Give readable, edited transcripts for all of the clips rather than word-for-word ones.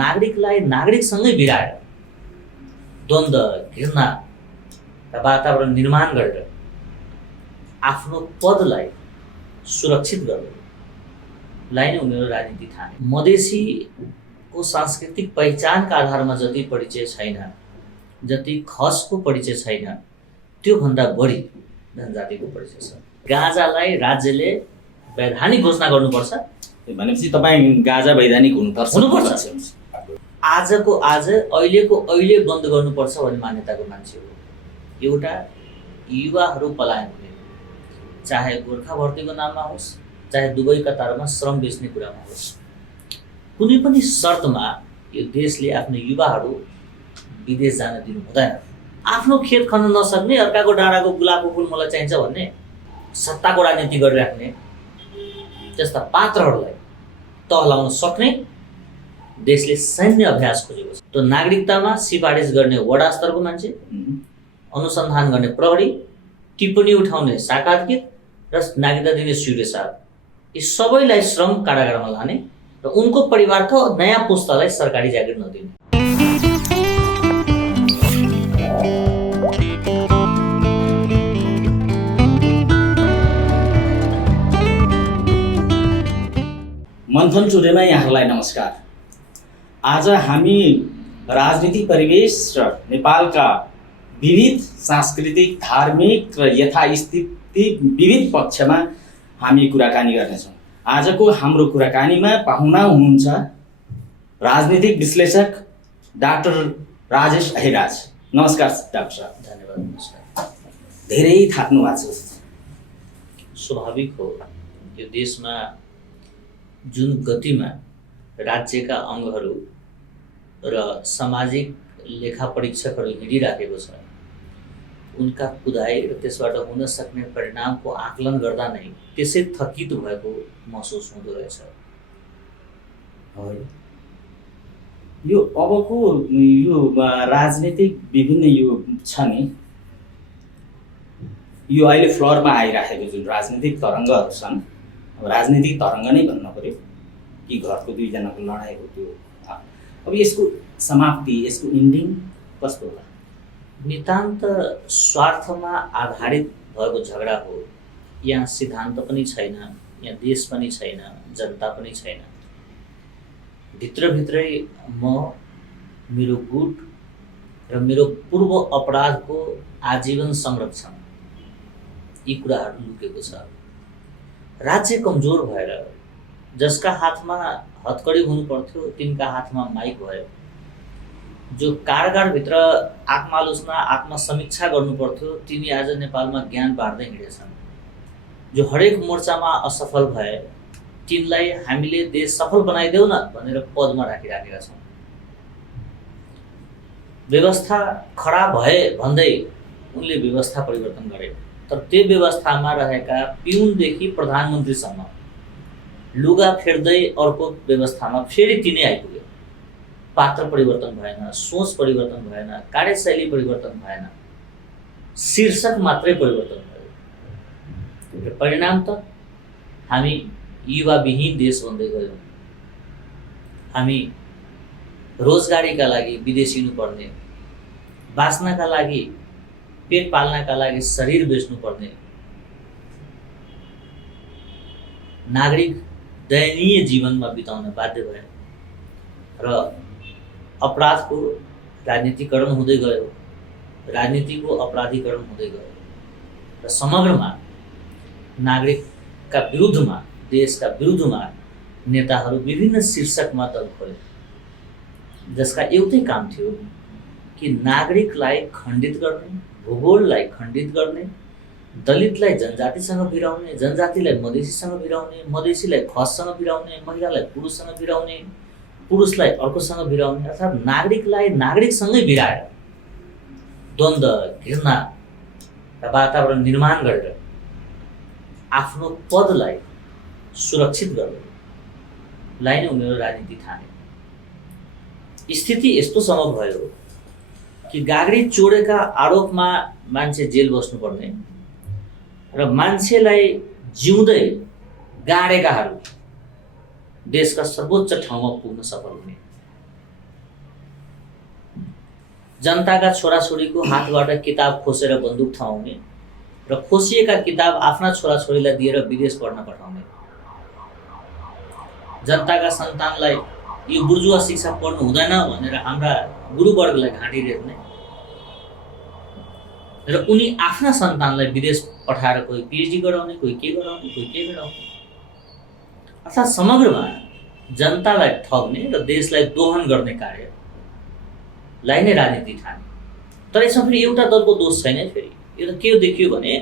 नागरिकलाई नागरिकसँगै भिडाएर द्वन्द्व घृणा र वातावरण निर्माण गरेर आफ्नो पदलाई सुरक्षित गर्नलाई नै उनीहरू राजनीति ठाने। मधेसीको सांस्कृतिक पहिचानका आधारमा जति परिचय छैन, जति खसको परिचय छैन, त्योभन्दा बढी जनजातिको परिचय छ। गाँजालाई राज्यले वैधानिक घोषणा गर्नुपर्छ भनेपछि तपाईँ गाँजा वैधानिक हुनुपर्छ। आजको आज अहिलेको अहिले बन्द गर्नुपर्छ भन्ने मान्यताको मान्छे हो। एउटा युवाहरू पलायन हुने, चाहे गोर्खा भर्तीको नाममा होस्, चाहे दुवै कतारमा श्रम बेच्ने कुरामा होस्, कुनै पनि शर्तमा यो देशले आफ्नो युवाहरू विदेश जान दिनु हुँदैन। आफ्नो खेत खन्न नसक्ने, अर्काको डाँडाको गुलाबको फुल मलाई चाहिन्छ भन्ने, सत्ताको राजनीति गरिराख्ने जस्ता पात्रहरूलाई तहलाउन सक्ने देशले सैन्य अभ्यास खोजेको छ। त्यो नागरिकतामा सिफारिस गर्ने वडा स्तरको मान्छे, अनुसन्धान गर्ने प्रहरी, टिप्पणी उठाउने साकाधिकृत र नागरिकता दिने सूर्य साहब, यी सबैलाई श्रम कारागारमा लाने र उनको परिवारको नयाँ पुस्तालाई सरकारी जागिर नदिने। मन्थन चुरेमा यहाँहरूलाई नमस्कार। आज हामी राजनीतिक परिवेश र नेपालका विविध सांस्कृतिक, धार्मिक र यथास्थिति विविध पक्षमा हामी कुराकानी गर्नेछौँ। आजको हाम्रो कुराकानीमा पाहुना हुनुहुन्छ राजनीतिक विश्लेषक डाक्टर राजेश अहिराज। नमस्कार डाक्टर साहब। धन्यवाद। नमस्कार। धेरै थाक्नु भएको छ। स्वाभाविक हो, यो देशमा जुन गतिमा राज्यका अङ्गहरू र सामाजिक लेखा परीक्षकहरू हिँडिराखेको छ, उनका कुदाई र त्यसबाट हुन सक्ने परिणामको आकलन गर्दा नै त्यसै थकित भएको महसुस हुँदो रहेछ। यो अबको यो राजनीतिक विभिन्न यो छ नि, यो अहिले फ्लोरमा आइराखेको जुन राजनीतिक तरङ्गहरू छन्, राजनीतिक तरङ्ग नै भन्न पर्यो कि घरको दुईजनाको लडाइँको त्यो, अब यसको समाप्ति, यसको इन्डिङ कस्तो होला? नितान्त स्वार्थमा आधारित भएको झगडा हो। यहाँ सिद्धान्त पनि छैन, यहाँ देश पनि छैन, जनता पनि छैन। भित्रभित्रै म, मेरो गुट र मेरो पूर्व अपराधको आजीवन संरक्षण, यी कुराहरू लुकेको छ। राज्य कमजोर भएर जसका हातमा हतकडी हुनु पर्थ्यो तिनका हातमा माइक भयो। जो कारागारभित्र आत्मालोचना, आत्मसमीक्षा गर्नु पर्थ्यो तिनी आज नेपालमा ज्ञान बाँड्दै हिँडेछन्। जो हरेक मोर्चामा असफल भए तिनलाई हामीले देश सफल बनाइदेऊ न भनेर पदमा राखिराखेका छौँ। व्यवस्था खराब भए भन्दै उनले व्यवस्था परिवर्तन गरे, तर त्यो व्यवस्थामा रहेका पिउनदेखि प्रधानमन्त्रीसम्म लुगा फेर्दै अर्को व्यवस्थामा फेरि तिनै आइपुग्यो। पात्र परिवर्तन भएन, सोच परिवर्तन भएन, कार्यशैली परिवर्तन भएन, शीर्षक मात्रै परिवर्तन भयो। र परिणाम त हामी युवाविहीन देश बन्दै गयौँ। हामी रोजगारीका लागि विदेश हिँड्नुपर्ने, बाँच्नका लागि, पेट पाल्नका लागि शरीर बेच्नुपर्ने नागरिक दयनीय जीवनमा बिताउन बाध्य भए र अपराधको राजनीतिकरण हुँदै गयो, राजनीतिको अपराधीकरण हुँदै गयो र समग्रमा नागरिकका विरुद्धमा, देशका विरुद्धमा नेताहरू विभिन्न शीर्षकमा दल खोले, जसका एउटै काम थियो कि नागरिकलाई खण्डित गर्ने, भूगोललाई खण्डित गर्ने, दलितलाई जनजातिसँग भिराउने, जनजातिलाई मधेसीसँग भिराउने, मधेसीलाई खससँग भिराउने, महिलालाई पुरुषसँग भिराउने, पुरुषलाई अर्कोसँग भिराउने, अर्थात् नागरिकलाई नागरिकसँगै भिराएर द्वन्द्व, घृणा र वातावरण निर्माण गरेर आफ्नो पदलाई सुरक्षित गर्नलाई नै उनीहरू राजनीति ठाने। स्थिति यस्तोसम्म भयो कि गाग्री चोरेका आरोपमा मान्छे जेल बस्नुपर्ने र मान्छेलाई जिउँदै गाडेकाहरू देशका सर्वोच्च ठाउँमा पुग्न सफल हुने। जनताका छोराछोरीको हातबाट किताब खोसेर बन्दुक थमाउने र खोसिएका किताब आफ्ना छोराछोरीलाई दिएर विदेश पढ्न पठाउने, जनताका सन्तानलाई यो बुर्जुवा शिक्षा पढ्नु हुँदैन भनेर हाम्रा गुरुवर्गलाई घाँटी रेट्ने र उनी आफ्ना सन्तानलाई विदेश पठाएर कोही पिएचडी गराउने, कोही के गराउने, कोही के गराउने, अर्थात् समग्रमा जनतालाई ठग्ने र देशलाई दोहन गर्ने कार्यलाई नै राजनीति ठाने। तर यसमा फेरि एउटा दलको दोष छैन। फेरि यो त के देखियो भने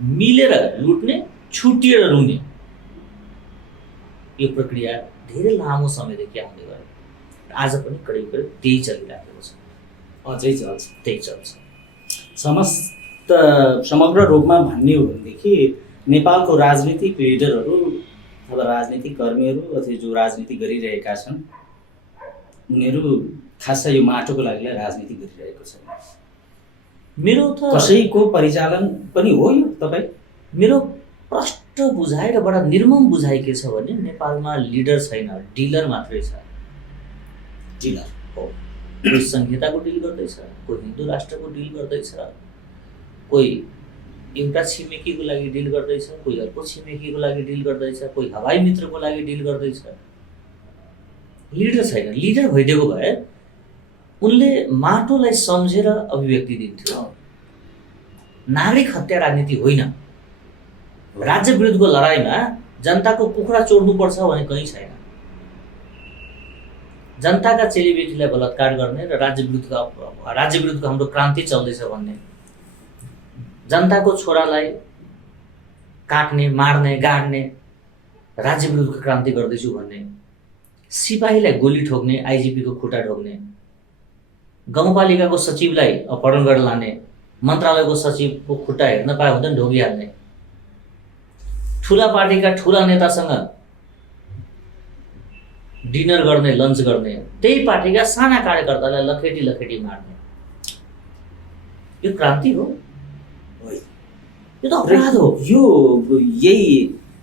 मिलेर लुट्ने, छुटिएर रुने यो प्रक्रिया धेरै लामो समयदेखि आउँदै गयो। आज पनि करिब करिब त्यही चलिरहेको छ, अझै चल्छ, त्यही चल्छ। समग्र रूपमा भन्ने हो भनेदेखि नेपालको राजनीतिक लिडरहरू अथवा राजनीतिक कर्मीहरू अथवा जो राजनीति गरिरहेका छन् उनीहरू खासै यो माटोको लागि राजनीति गरिरहेको छैन। मेरो त कसैको परिचालन पनि हो यो तपाईँ? मेरो प्रष्ट बुझाइ र बडा निर्मम बुझाइ के छ भने नेपालमा लिडर छैन, डिलर मात्रै छ। डिलर हो, कोही संहिताको डिल गर्दैछ, कोही हिन्दू राष्ट्रको डिल गर्दैछ, कोही एउटा छिमेकीको लागि डिल गर्दैछ, कोही अर्को छिमेकीको लागि डिल गर्दैछ, कोही हवाई मित्रको लागि डिल गर्दैछ। लिडर छैन। लिडर भइदिएको भए उनले माटोलाई सम्झेर अभिव्यक्ति दिन्थ्यो। नागरिक हत्या राजनीति होइन। राज्य विरुद्धको लडाइँमा जनताको कुखुरा चोर्नुपर्छ भने कहीँ छैन। जनताका चेलीबेटीलाई बलात्कार गर्ने र राज्य विरुद्धको हाम्रो क्रान्ति चल्दैछ भन्ने, जनताको छोरालाई काट्ने, मार्ने, गाड्ने, राज्य विरुद्धको क्रान्ति गर्दैछु भन्ने, सिपाहीलाई गोली ठोक्ने, आइजिपीको खुट्टा ठोक्ने, गाउँपालिकाको सचिवलाई अपहरण गरेर लाने, मन्त्रालयको सचिवको खुट्टा हेर्न पाए हुँदैन ढोगिहाल्ने, ठुला पार्टीका ठुला नेतासँग डिनर गर्ने, लन्च गर्ने, त्यही पार्टीका साना कार्यकर्तालाई लखेटी लखेटी मार्ने, यो क्रान्ति हो? यो त अपराध हो।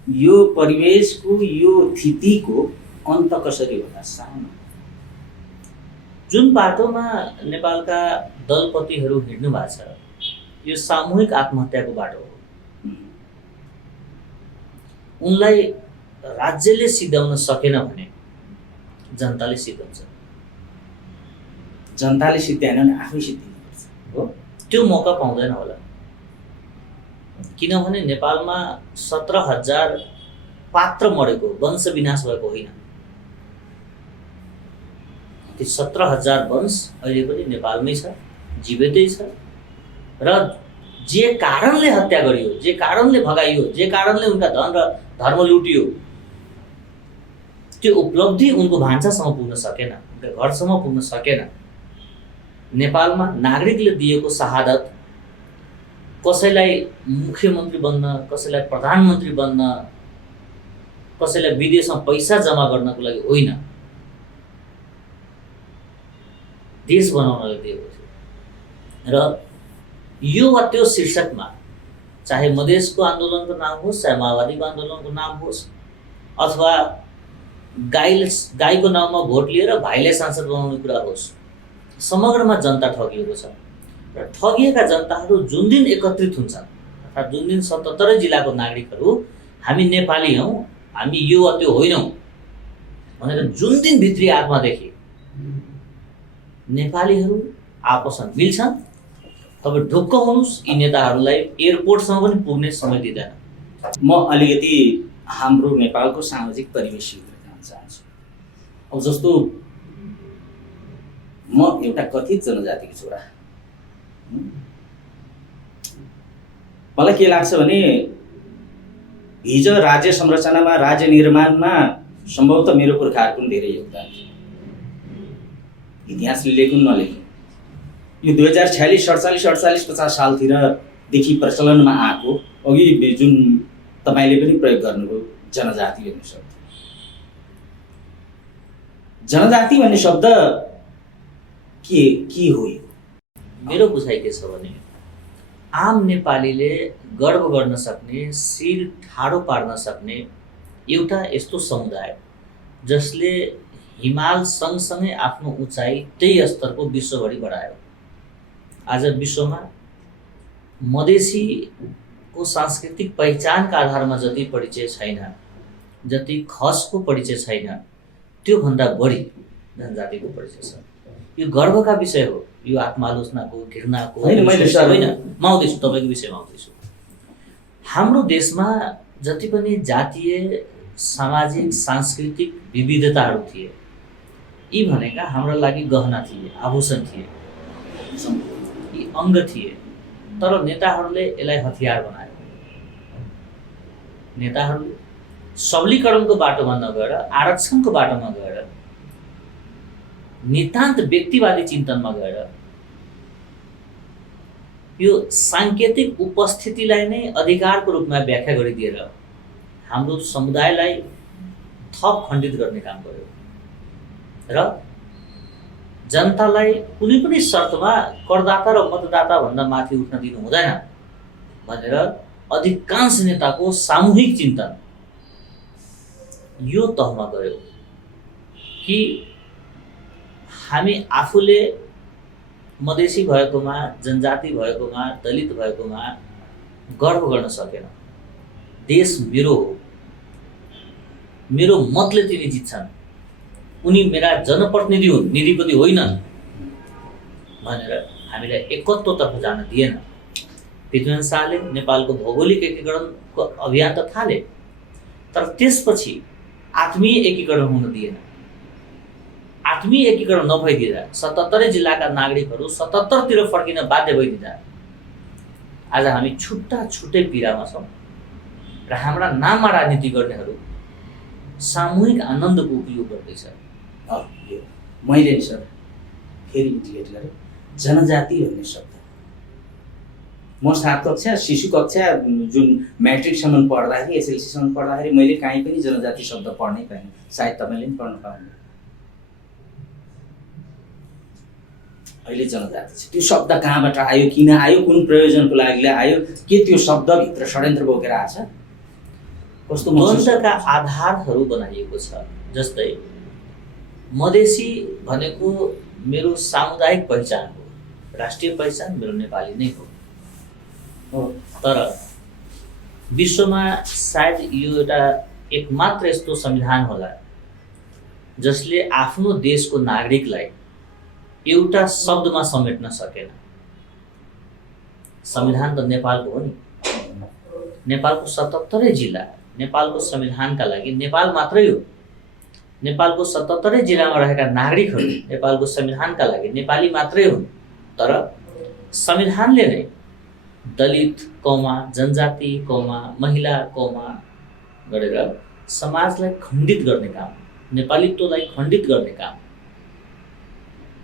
यो परिवेशको, यो स्थितिको अन्त कसरी होला? सानो जुन बाटोमा नेपालका दलपतिहरू हिँड्नु भएको छ, यो सामूहिक आत्महत्याको बाटो हो। उनलाई राज्यले सिद्ध्याउन सकेन भने जनताले सिद्ध्याउँछ। जनताले सिद्ध्याएन भने आफै सिद्धिनुपर्छ हो। त्यो मौका पाउँदैन होला, किनभने नेपालमा 17,000 पात्र मरेको, वंश विनाश भएको होइन। ती 17,000 वंश अहिले पनि नेपालमै छ, जीवितै छ। र जे कारणले हत्या गरियो, जे कारणले भगाइयो, जे कारणले उनका धन र धर्म लुटियो, त्यो उपलब्धि उनको भान्सासम्म पुग्न सकेन, उनका घरसम्म पुग्न सकेन। नेपालमा नागरिकले दिएको शहादत कसैलाई मुख्यमन्त्री बन्न, कसैलाई प्रधानमन्त्री बन्न, कसैलाई विदेशमा पैसा जम्मा गर्नको लागि होइन, देश बनाउनलाई दिएको थियो। र यो वा त्यो शीर्षकमा चाहे मधेसको आन्दोलनको नाम होस्, चाहे माओवादीको आन्दोलनको नाम होस्, अथवा गाईको नाममा भोट लिएर भाइले सांसद बनाउने कुरा होस्, समग्रमा जनता ठगिएको छ। र ठगिएका जनताहरू जुन दिन एकत्रित हुन्छन्, अर्थात् जुन दिन 77 जिल्लाको नागरिकहरू हामी नेपाली हौँ, हामी यो वा त्यो होइनौँ भनेर जुन दिन भित्री आत्मादेखि नेपालीहरू आपसमा मिल्छन्, तब ढुक्क हुनुहोस्, यी नेताहरूलाई एयरपोर्टसम्म पनि पुग्ने समय दिँदैन। म अलिकति हाम्रो नेपालको सामाजिक परिवेश जान चाहन्छु। अब जस्तो म एउटा कथित जनजातिको छोरा, मलाई के लाग्छ भने हिजो राज्य संरचनामा, राज्य निर्माणमा सम्भवतः मेरो पुर्खाहरूको पनि धेरै योगदान थियो। इतिहासले लेखौँ नलेखौँ, यो 2046, 47, 48, 50 सालतिरदेखि प्रचलनमा आएको, अघि जुन तपाईँले पनि प्रयोग गर्नुभयो जनजाति भन्ने शब्द, जनजाति भन्ने शब्द के हो? मेरो बुझाइ के छ भने आम नेपालीले गर्व गर्न सक्ने, शिर ठाडो पार्न सक्ने एउटा यस्तो समुदाय जसले हिमाल सँगसँगै आफ्नो उचाइ त्यही स्तरको विश्वभरि बढायो। आज विश्वमा मधेसीको सांस्कृतिक पहिचानका आधारमा जति परिचय छैन, जति खसको परिचय छैन, त्योभन्दा बढी जनजातिको परिचय छ। यो गर्वका विषय हो। यो आत्मालोचनाको, घृणाको होइन, मैले होइन। म आउँदैछु, तपाईँको विषयमा आउँदैछु। हाम्रो देशमा जति पनि जातीय, सामाजिक, सांस्कृतिक विविधताहरू थिए, यी भनेका हाम्रा लागि गहना थिए, आभूषण थिए, यी अङ्ग थिए। तर नेताहरूले यसलाई हतियार बनायो। नेताहरूले सबलीकरणको बाटोमा नगएर, आरक्षणको बाटोमा गएर, नितान्त व्यक्तिवादी चिन्तनमा गएर यो साङ्केतिक उपस्थितिलाई नै अधिकारको रूपमा व्याख्या गरिदिएर हाम्रो समुदायलाई थप खण्डित गर्ने काम गर्यो र जनतालाई कुनै पनि शर्तमा करदाता र मतदाता भन्दा माथि उठ्न दिनु हुँदैन भनेर अधिकांश नेताको सामूहिक चिन्तन यो तहमा गयो कि हामी आफूले मधेसी भएकोमा, जनजाति भएकोमा, दलित भएकोमा गर्व गर्न सकेन। देश मेरो हो, मेरो मतले तिनी जित्छन्, उनी मेरा जनप्रतिनिधि हुन्, निधिपति होइनन् भनेर हामीलाई एकत्वतर्फ जान दिएन। पृथ्वीनारायण शाहले नेपालको भौगोलिक एकीकरणको अभियान त थाले, तर त्यसपछि आत्मीय एकीकरण हुन दिएन। आत्मीय एकीकरण नभइदिँदा 77 जिल्लाका नागरिकहरू 77तिर फर्किन बाध्य भइदिँदा आज हामी छुट्टा छुट्टै पीडामा छौँ र हाम्रा नाममा राजनीति गर्नेहरू सामूहिक आनन्दको उपयोग गर्दैछ। मैले नि सर फेरि इन्डिकेट गरेँ जनजाति भन्ने शब्द। म 7 कक्षा, शिशु कक्षा, जुन म्याट्रिकसम्म पढ्दाखेरि, एसएलसीसम्म पढ्दाखेरि मैले काहीँ पनि जनजाति शब्द पढ्नै पाएँ। सायद तपाईँले पनि पढ्न पाउनु। अहिले जनजाति छ, त्यो शब्द कहाँबाट आयो, किन आयो, कुन प्रयोजनको लागि आयो, के त्यो शब्दभित्र षड्यन्त्र बोकेर आछ, कस्तो द्वन्द्वका आधारहरू बनाइएको छ। जस्तै मधेसी भनेको मेरो सामुदायिक पहिचान हो, राष्ट्रिय पहिचान मेरो नेपाली नै हो। तर विश्वमा सायद यो एउटा एकमात्र यस्तो संविधान होला जसले आफ्नो देशको नागरिकलाई एउटा शब्दमा समेट्न सकेन। संविधान त नेपालको हो नि। नेपालको 77 जिल्ला नेपालको संविधानका लागि नेपाल मात्रै हो। नेपालको 77 जिल्लामा रहेका नागरिकहरू नेपालको संविधानका लागि नेपाली मात्रै हुन्। तर संविधानले नै दलित कौमा, जनजाति कौमा, महिला कौमा गरेर समाजलाई खण्डित गर्ने काम, नेपालीत्वलाई खण्डित गर्ने काम,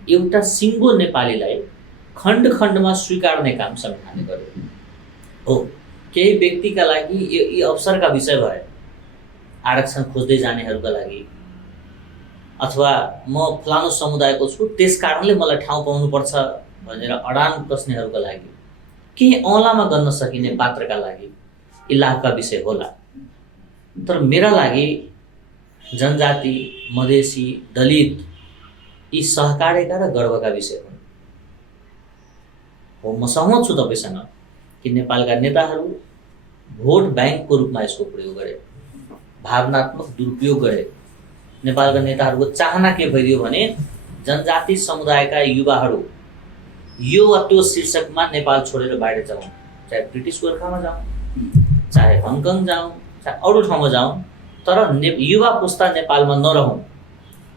एउटा सिङ्गो नेपालीलाई खण्ड खण्डमा स्वीकार्ने काम संविधानले गर्यो हो। केही व्यक्तिका लागि यी अवसरका विषय भए, आरक्षण खोज्दै जानेहरूका लागि, अथवा म फलानु समुदायको छु त्यस कारणले मलाई ठाउँ पाउनुपर्छ भनेर अडान कस्नेहरूका लागि, केही औँलामा गर्न सकिने पात्रका लागि यी लाभका विषय होला। तर मेरा लागि जनजाति, मधेसी, दलित यी सहकार्यका र गर्वका विषय हुन्। हो, म सहमत छु तपाईँसँग कि नेपालका नेताहरू भोट ब्याङ्कको रूपमा यसको प्रयोग गरे, भावनात्मक दुरुपयोग गरे। नेपालका नेताहरूको चाहना के भइदियो भने जनजाति समुदायका युवाहरू यो वा त्यो शीर्षकमा नेपाल छोडेर बाहिर जाउँ, चाहे ब्रिटिस गोर्खामा जाउँ, चाहे हङकङ जाउँ, चाहे अरू ठाउँमा जाउँ, तर युवा पुस्ता नेपालमा नरहौँ।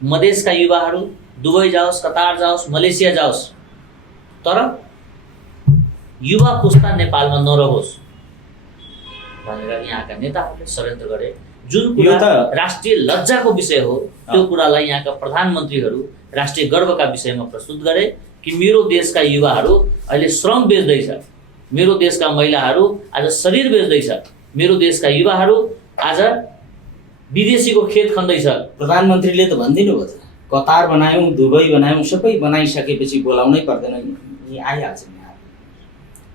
मधेसका युवाहरू दुबई जाओस्, कतार जाओस्, मलेसिया जाओस्, तर युवा पुस्ता नेपालमा नरहोस् भनेर यहाँका नेताहरूले षड्यन्त्र गरे। जुन कुरा राष्ट्रिय लज्जाको विषय हो त्यो कुरालाई यहाँका प्रधानमन्त्रीहरू राष्ट्रिय गर्वका विषयमा प्रस्तुत गरे कि मेरो देशका युवाहरू अहिले श्रम बेच्दैछ, मेरो देशका महिलाहरू आज शरीर बेच्दैछ, मेरो देशका युवाहरू आज विदेशीको खेत खन्दैछ। प्रधानमन्त्रीले त भनिदिनु भयो त, कतार बनायौँ, दुबई बनायौँ, सबै बनाइसकेपछि बोलाउनै पर्दैन, यी आइहाल्छ नि।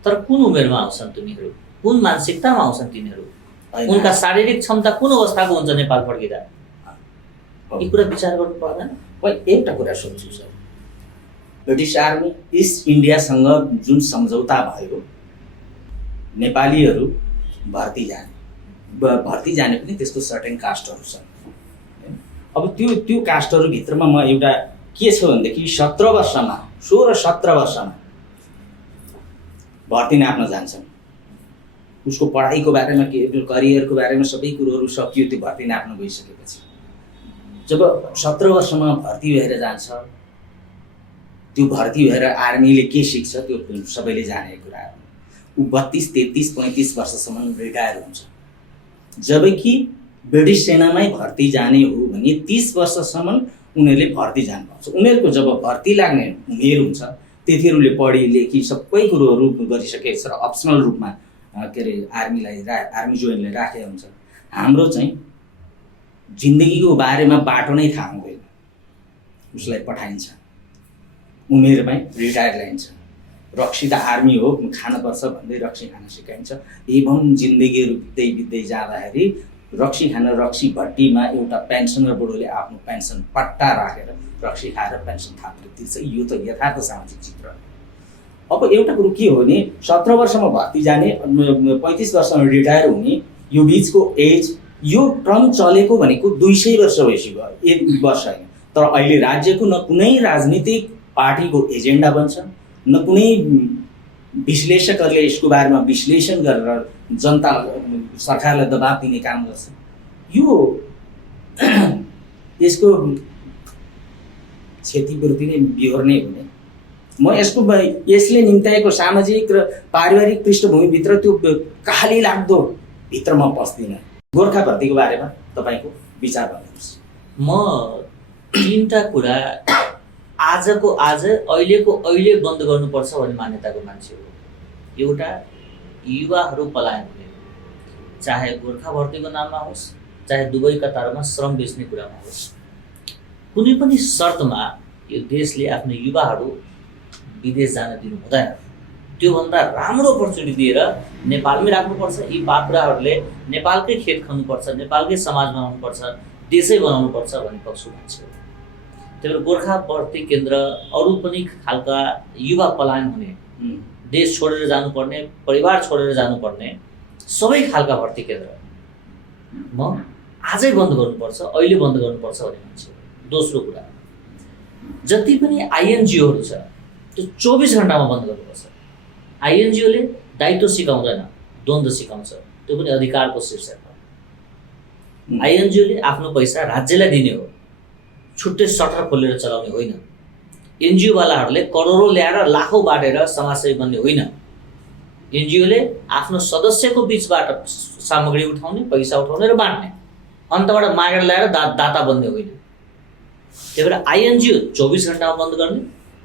तर कुन उमेरमा आउँछन् तिनीहरू, कुन मानसिकतामा आउँछन् तिनीहरू, उनका शारीरिक क्षमता कुन अवस्थाको हुन्छ नेपाल फर्किँदा, यी कुरा विचार गर्नु पर्दैन। एउटा कुरा सोध्छु सर, ब्रिटिस आर्मी इस्ट इन्डियासँग जुन सम्झौता भयो, नेपालीहरू भर्ती जाने पनि त्यसको सर्टेन कास्टहरू छन्। अब त्यो कास्टहरूभित्रमा म एउटा के छ भनेदेखि 16 वर्षमा भर्ती नाप्न जान्छन्। उसको पढाइको बारेमा के करियरको बारेमा सबै कुरोहरू सकियो त्यो भर्ती नाप्न गइसकेपछि। जब 17 वर्षमा भर्ती भएर जान्छ, त्यो भर्ती भएर आर्मीले के सिक्छ त्यो सबैले जानेको कुरा हो। ऊ 32, 33, 35 वर्षसम्म रिटायर हुन्छ। जबकि ब्रिटिस सेनामै भर्ती जाने हो भने 30 वर्षसम्म उनीहरूले भर्ती जानुपर्छ। उनीहरूको जब भर्ती लाग्ने उमेर हुन्छ त्यतिखेर उसले पढी लेखी सबै कुरोहरू गरिसकेको छ र अप्सनल रूपमा के अरे आर्मी जोइनले राखेको हुन्छ। हाम्रो चाहिँ जिन्दगीको बारेमा बाटो नै थाहा हुँदैन, उसलाई पठाइन्छ उमेरमै रिटायर ल्याइन्छ। रक्सी त आर्मी हो, खानुपर्छ भन्दै रक्सी खान सिकाइन्छ। एवं जिन्दगीहरू बित्दै जाँदाखेरि रक्सी खान रक्सी भट्टीमा एउटा पेन्सनर बुढोले आफ्नो पेन्सन पट्टा राखेर रक्सी खाएर पेन्सन थापेर तिर्छ। यो त यथार्थ सामाजिक चित्र हो। अब एउटा कुरो के हो भने 17 वर्षमा भर्ती जाने, 35 वर्षमा रिटायर हुने, यो बिचको एज, यो क्रम चलेको भनेको 200 वर्ष भइसक्यो, 1 वर्ष होइन। तर अहिले राज्यको न कुनै राजनीतिक पार्टीको एजेन्डा बन्छ, न कुनै विश्लेषकहरूले यसको बारेमा विश्लेषण गरेर जनता सरकारलाई दबाब दिने काम गर्छ। यो यसको क्षतिपूर्ति नै बिहोर्ने हुने। म यसले निम्ताएको सामाजिक र पारिवारिक पृष्ठभूमिभित्र त्यो कहाली लाग्दो भित्र म पस्दिनँ। गोर्खा भर्तीको बारेमा तपाईँको विचार भन्नुहोस्। म 3टा कुरा आजको आज अहिलेको अहिले बन्द गर्नुपर्छ भन्ने मान्यताको मान्छे हो। एउटा, युवाहरू पलायन हुने, चाहे गोर्खा भर्तीको नाममा होस्, चाहे दुवै कतारमा श्रम बेच्ने कुरामा होस्। कुनै पनि शर्तमा यो देशले आफ्नो युवाहरू विदेश जान दिनु हुँदैन। त्योभन्दा राम्रो अपर्च्युनिटी दिएर नेपालमै राख्नुपर्छ। यी बाख्राहरूले नेपालकै खेत खानुपर्छ, नेपालकै समाज बनाउनुपर्छ, देशै बनाउनुपर्छ भन्ने पक्षको मान्छे हो। त्यही भएर गोर्खा भर्ती केन्द्र, अरू पनि खालका युवा पलायन हुने, देश छोडेर जानुपर्ने, परिवार छोडेर जानुपर्ने सबै खालका भर्ती केन्द्र म आजै बन्द गर्नुपर्छ, अहिले बन्द गर्नुपर्छ भन्ने मान्छे हो। दोस्रो कुरा, जति पनि आइएनजिओहरू छ त्यो 24 घन्टामा बन्द गर्नुपर्छ। आइएनजिओले दायित्व सिकाउँदैन, द्वन्द्व सिकाउँछ, त्यो पनि अधिकारको शीर्षकमा। आइएनजिओले आफ्नो पैसा राज्यलाई दिने हो, छुट्टै सटर खोलेर चलाउने होइन। एनजिओवालाहरूले करोडौँ ल्याएर लाखौँ बाँडेर समाजसेवी बन्ने होइन। एनजिओले आफ्नो सदस्यको बिचबाट सामग्री उठाउने, पैसा उठाउने र बाँड्ने, अन्तबाट मागेर ल्याएर दाता बन्ने होइन। त्यही भएर आइएनजिओ 24 घन्टामा बन्द गर्ने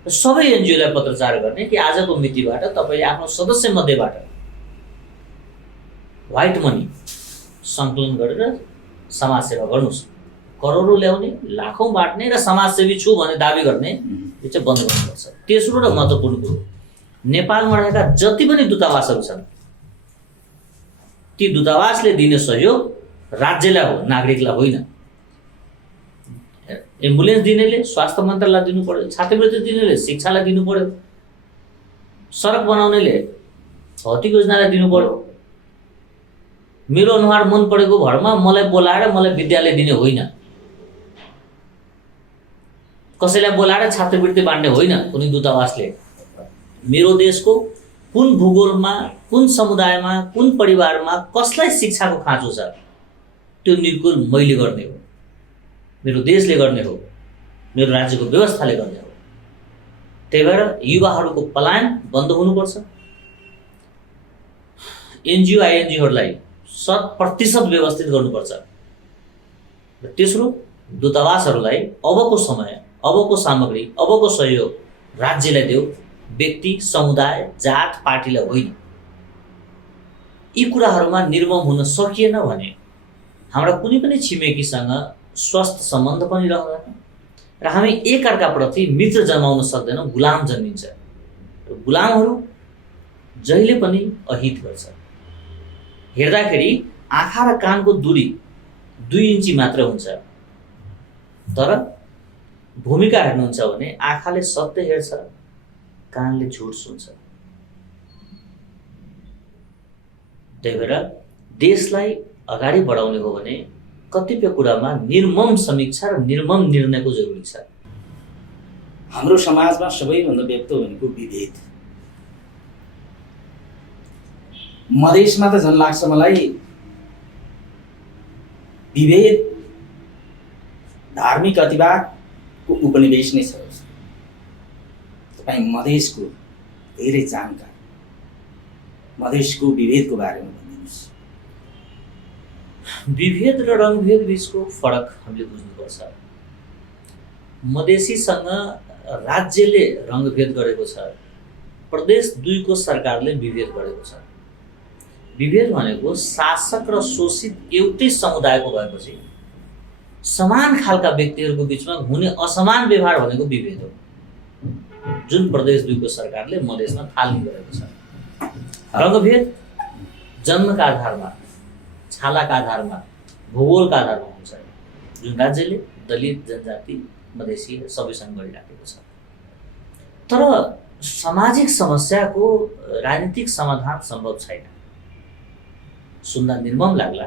र सबै एनजिओलाई पत्रचार गर्ने कि आजको मितिबाट तपाईँले आफ्नो सदस्य मध्येबाट व्हाइट मनी सङ्कलन गरेर समाजसेवा गर्नुहोस्। करोडौँ ल्याउने, लाखौँ बाँड्ने र समाजसेवी छु भन्ने दाबी गर्ने, यो चाहिँ बन्द गर्नुपर्छ। तेस्रो र महत्त्वपूर्ण कुरो, नेपालमा रहेका जति पनि दूतावासहरू छन् ती दूतावासले दिने सहयोग राज्यलाई हो, नागरिकलाई होइन। एम्बुलेन्स दिनेले स्वास्थ्य मन्त्रालयलाई दिनु पर्यो, छात्रवृत्ति दिनेले शिक्षालाई दिनु पर्यो, सडक बनाउनेले भौतिक योजनालाई दिनु पर्यो। मेरो अनुहार मन परेको भरमा मलाई बोलाएर मलाई विद्यालय दिने होइन, कसैलाई बोलाएर छात्रवृत्ति बाँड्ने होइन कुनै दूतावासले। मेरो देशको कुन भूगोलमा, कुन समुदायमा, कुन परिवारमा कसलाई शिक्षाको खाँचो छ त्यो निर्कुल मैले गर्ने हो, मेरो देशले गर्ने हो, मेरो राज्यको व्यवस्थाले गर्ने हो। त्यही भएर युवाहरूको पलायन बन्द हुनुपर्छ। एनजिओ आइएनजिओहरूलाई 100% व्यवस्थित गर्नुपर्छ। र तेस्रो, दूतावासहरूलाई अबको समय, अबको सामग्री, अबको सहयोग राज्यलाई देऊ, व्यक्ति, समुदाय, जात, पार्टीलाई होइन। यी कुराहरूमा निर्मम हुन सकिएन भने हाम्रा कुनै पनि छिमेकीसँग स्वस्थ सम्बन्ध पनि रहँदैन र हामी एकअर्काप्रति मित्र जन्माउन सक्दैनौँ, गुलाम जन्मिन्छ। र गुलामहरू जहिले पनि अहित गर्छ। हेर्दाखेरि आँखा र कानको दूरी 2 इन्ची मात्र हुन्छ, तर भूमिका हेर्नुहुन्छ भने आँखाले सत्य हेर्छ, कानले झुट सुन्छ। त्यही भएर देशलाई अगाडि बढाउने हो भने कतिपय कुरामा निर्मम समीक्षा र निर्मम निर्णयको जरुरी छ। हाम्रो समाजमा सबैभन्दा व्यक्त भनेको विभेद। मधेसमा त झन् लाग्छ मलाई विभेद धार्मिक अतिवादको उपनिवेश नै छ। तपाईँ मधेसको धेरै जानकार, मधेसको विभेदको बारेमा भनिदिनुहोस्। विभेद र रङभेद बीचको फरक हामीले बुझ्नुपर्छ। मधेसीसँग राज्यले रङभेद गरेको छ, प्रदेश 2 को सरकारले विभेद गरेको छ। विभेद भनेको शासक र शोषित एउटै समुदायको भएपछि समान खालका व्यक्तिहरूको बिचमा हुने असमान व्यवहार भनेको विभेद हो, जुन प्रदेश 2 को सरकारले मधेसमा थाल्ने गरेको छ। रङभेद जन्मका आधारमा, छालाका आधारमा, भूगोलका आधारमा हुन्छ, जुन राज्यले दलित, जनजाति, मधेसी सबैसँग गरिराखेको छ। तर सामाजिक समस्याको राजनीतिक समाधान सम्भव छैन। सुन्दा निर्मम लाग्ला,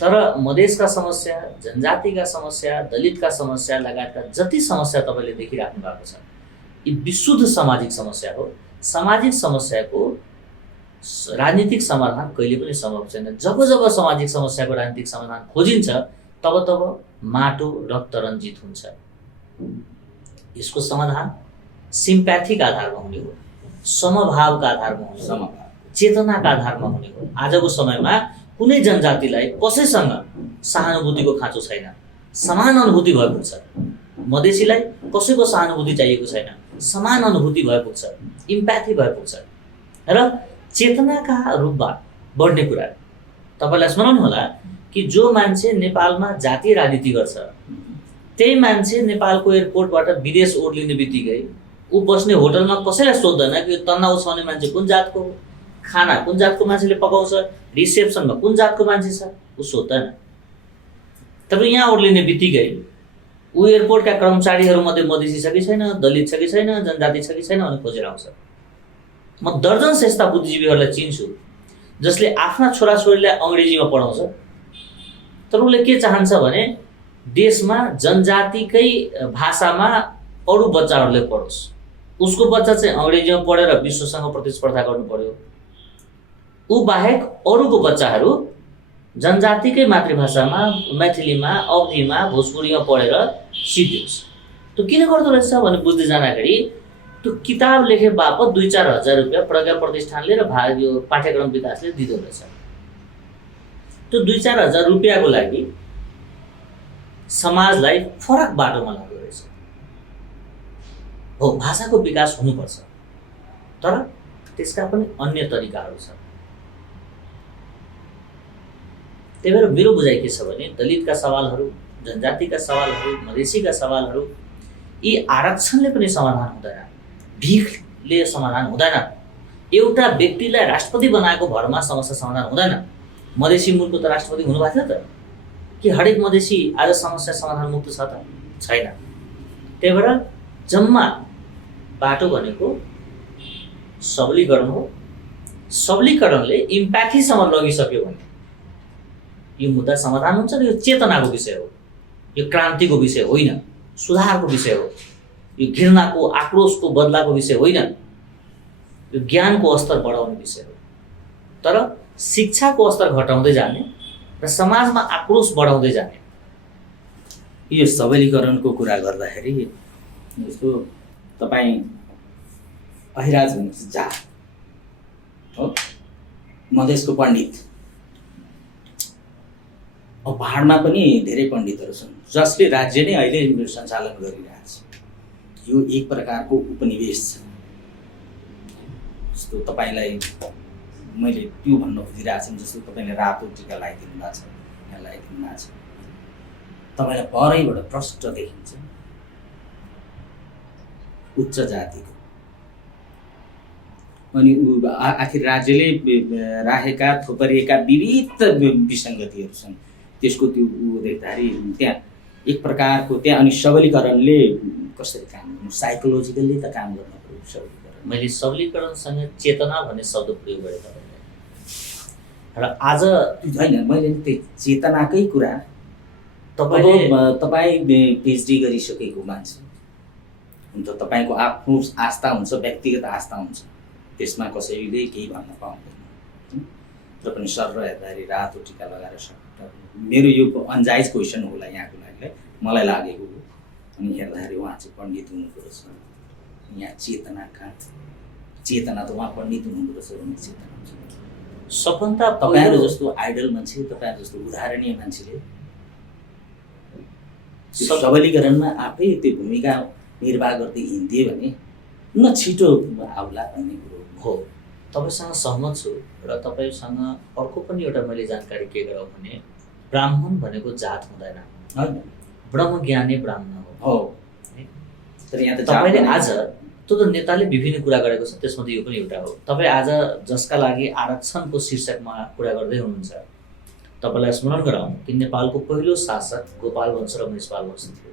तर मधेसका समस्या, जनजातिका समस्या, दलितका समस्या लगायतका जति समस्या तपाईँले देखिराख्नु भएको छ, यी विशुद्ध सामाजिक समस्या हो। सामाजिक समस्याको राजनीतिक समाधान कहिले पनि सम्भव छैन। जब जब सामाजिक समस्याको राजनीतिक समाधान खोजिन्छ तब तब माटो रक्त रञ्जित हुन्छ। यसको समाधान सिम्प्याथीका आधारमा हुने हो, समभावका आधारमा हुने हो, चेतनाका आधारमा हुने हो। आजको समयमा कुनै जनजातिलाई कसैसँग सहानुभूतिको खाँचो छैन, समान अनुभूति भएको छ। मधेसीलाई कसैको सहानुभूति चाहिएको छैन, समान अनुभूति भएको छ, इम्प्याथी भएको छ। र चेतनाका रूपमा बढ्ने कुरा तपाईँलाई स्मरण होला कि जो मान्छे नेपालमा जातीय राजनीति गर्छ त्यही मान्छे नेपालको एयरपोर्टबाट विदेश ओर्लिने बित्तिकै ऊ बस्ने होटलमा कसैलाई सोध्दैन कि तन्नाउ छ भने मान्छे कुन जातको हो, खाना कुन जातको मान्छेले पकाउँछ, रिसेप्सनमा कुन जातको मान्छे छ, ऊ सोध्दैन। तपाईँ यहाँ ओर्लिने बित्तिकै ऊ एयरपोर्टका कर्मचारीहरूमध्ये मधेसी छ कि छैन, दलित छ कि छैन, जनजाति छ कि छैन भने खोजेर आउँछ। म दर्जन यस्ता बुद्धिजीवीहरूलाई चिन्छु जसले आफ्ना छोराछोरीलाई अङ्ग्रेजीमा पढाउँछ, तर उसले के चाहन्छ भने देशमा जनजातिकै भाषामा अरू बच्चाहरूले पढोस्। उसको बच्चा चाहिँ अङ्ग्रेजीमा पढेर विश्वसँग प्रतिस्पर्धा गर्नु पर्यो। ऊ बाहेक अरूको बच्चाहरू जनजातिकै मातृभाषामा, मैथिलीमा, अवधीमा, भोजपुरीमा पढेर सिद्धियोस्। त्यो किन गर्दो रहेछ भने बुझ्दै जाँदाखेरि त्यो किताब लेखे बापत 2-4 हजार रुपियाँ प्रज्ञा प्रतिष्ठानले र यो पाठ्यक्रम विकासले दिँदो रहेछ। त्यो 2-4 हजार रुपियाँको लागि समाजलाई फरक बाटोमा लाग्दो रहेछ। हो, भाषाको विकास हुनुपर्छ, तर त्यसका पनि अन्य तरिकाहरू छन्। त्यही भएर मेरो बुझाइ के छ भने दलितका सवालहरू, जनजातिका सवालहरू, मधेसीका सवालहरू यी आरक्षणले पनि समाधान हुँदैन, भिखले समाधान हुँदैन, एउटा व्यक्तिलाई राष्ट्रपति बनाएको भरमा समस्या समाधान हुँदैन। मधेसी मूलको त राष्ट्रपति हुनुभएको थियो त, कि हरेक मधेसी आज समस्या समाधान मुक्त छ त? छैन। त्यही भएर जम्मा बाटो भनेको सबलीकरण हो। सबलीकरणले इम्प्याथीसम्म लगिसक्यो भने यो मुद्दा समाधान हुन्छ। र यो चेतनाको विषय हो, यो क्रान्तिको विषय होइन, सुधारको विषय हो, यो घृणाको, आक्रोशको, बदलाको विषय होइन, यो ज्ञानको स्तर बढाउने विषय हो। तर शिक्षाको स्तर घटाउँदै जाने र समाजमा आक्रोश बढाउँदै जाने, यो सबलीकरणको कुरा गर्दाखेरि जस्तो तपाईँ अहिराज हुनुहुन्छ, जा हो, मधेसको पण्डित। अब पहाडमा पनि धेरै पण्डितहरू छन् जसले राज्य नै अहिले सञ्चालन गरिरहेको छ। यो एक प्रकारको उपनिवेश छ। जस्तो तपाईँलाई मैले त्यो भन्न खोजिरहेको छु, जस्तो तपाईँले रातो टिका लगाइदिनु भएको छ, यहाँ लगाइदिनु भएको छ, तपाईँलाई परैबाट प्रष्ट देखिन्छ उच्च जातिको। अनि आखिर राज्यले राखेका थोपरिएका विविध विसङ्गतिहरू छन्, त्यसको त्यो देख्दाखेरि त्यहाँ एक प्रकारको त्यहाँ अनि सबलीकरणले कसरी काम गर्नु, साइकोलोजिकल्ली त काम गर्नु पर्यो सबलीकरण। मैले सबलीकरणसँग चेतना भन्ने शब्द प्रयोग गरेँ तपाईँलाई। र आज होइन, मैले त्यो चेतनाकै कुरा तपाईँ पिएचडी गरिसकेको मान्छे हुन त तपाईँको आफ्नो आस्था हुन्छ, व्यक्तिगत आस्था हुन्छ, त्यसमा कसैले केही भन्न पाउँदैन। तर पनि सर हेर्दाखेरि रातो टिका लगाएर मेरो यो अनजायज क्वेसन होला यहाँको लागि, मलाई लागेको हो। अनि हेर्दाखेरि उहाँ चाहिँ पण्डित हुनुहुँदो रहेछ, यहाँ चेतना कहाँ? चेतना त उहाँ पण्डित हुनुहुँदो रहेछ भन्ने चेतना हुन्छ। सबभन्दा तपाईँहरू जस्तो आइडल मान्छे, तपाईँहरू जस्तो उदाहरणीय मान्छेले सबलीकरणमा आफै त्यो भूमिका निर्वाह गर्दै हिँड्दिए भने न छिटो आउला भन्ने कुरो हो। तपाईँसँग सहमत छु। र तपाईँसँग अर्को पनि एउटा मैले जानकारी के गराउँ भने ब्राह्मण भनेको जात हुँदैन, होइन, ब्रह्मज्ञानी ब्राह्मण हो। तर यहाँ त तपाईँले आज त्यो त नेताले विभिन्न कुरा गरेको छ, त्यसमध्ये यो पनि एउटा हो। तपाईँ आज जसका लागि आरक्षणको शीर्षकमा कुरा गर्दै हुनुहुन्छ, तपाईँलाई स्मरण गराउँ कि नेपालको पहिलो शासक गोपाल वंश र महेशपाल वंश थियो।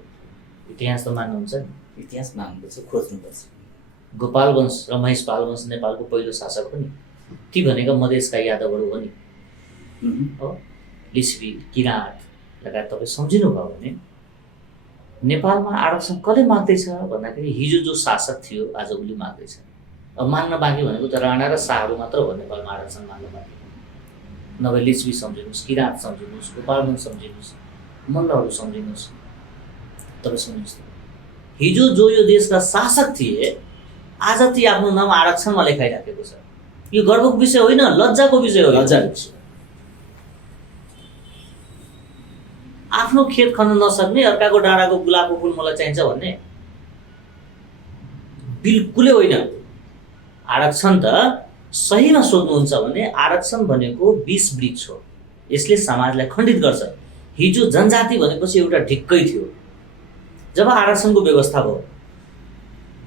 इतिहास त मान्नुहुन्छ नि? इतिहास मान्नुपर्छ, खोज्नुपर्छ। गोपाल वंश र महेशपाल वंश नेपालको पहिलो शासक हो नि। ती भनेका मधेसका यादवहरू हो नि, हो। लिच्छवी, किराँत लगायत तपाईँ सम्झिनुभयो भने नेपालमा आरक्षण कसले माग्दैछ भन्दाखेरि हिजो जो शासक थियो आज उसले माग्दैछ। अब माग्न बाँकी भनेको त राणा र शाहहरू मात्र हो नेपालमा आरक्षण माग्न बाँकी। नभए लिच्छवी सम्झिनुहोस्, किराँत सम्झिनुहोस्, गोपाल वंश सम्झिनुहोस्, मल्लहरू सम्झिनुहोस्। तपाईँ सम्झिनुहोस् त, हिजो जो यो देशका शासक थिए आज ती आफ्नो नाम आरक्षणमा लेखाइराखेको छ। यो गर्वको विषय होइन, लज्जाको विषय हो। लज्जाको विषय। आफ्नो खेत खन्न नसक्ने, अर्काको डाँडाको गुलाबको फुल मलाई चाहिन्छ भन्ने बिल्कुलै होइन। आरक्षण त सहीमा सोध्नुहुन्छ भने आरक्षण भनेको 20 वृक्ष हो। यसले समाजलाई खण्डित गर्छ। हिजो जनजाति भनेपछि एउटा ढिक्कै थियो। जब आरक्षणको व्यवस्था भयो,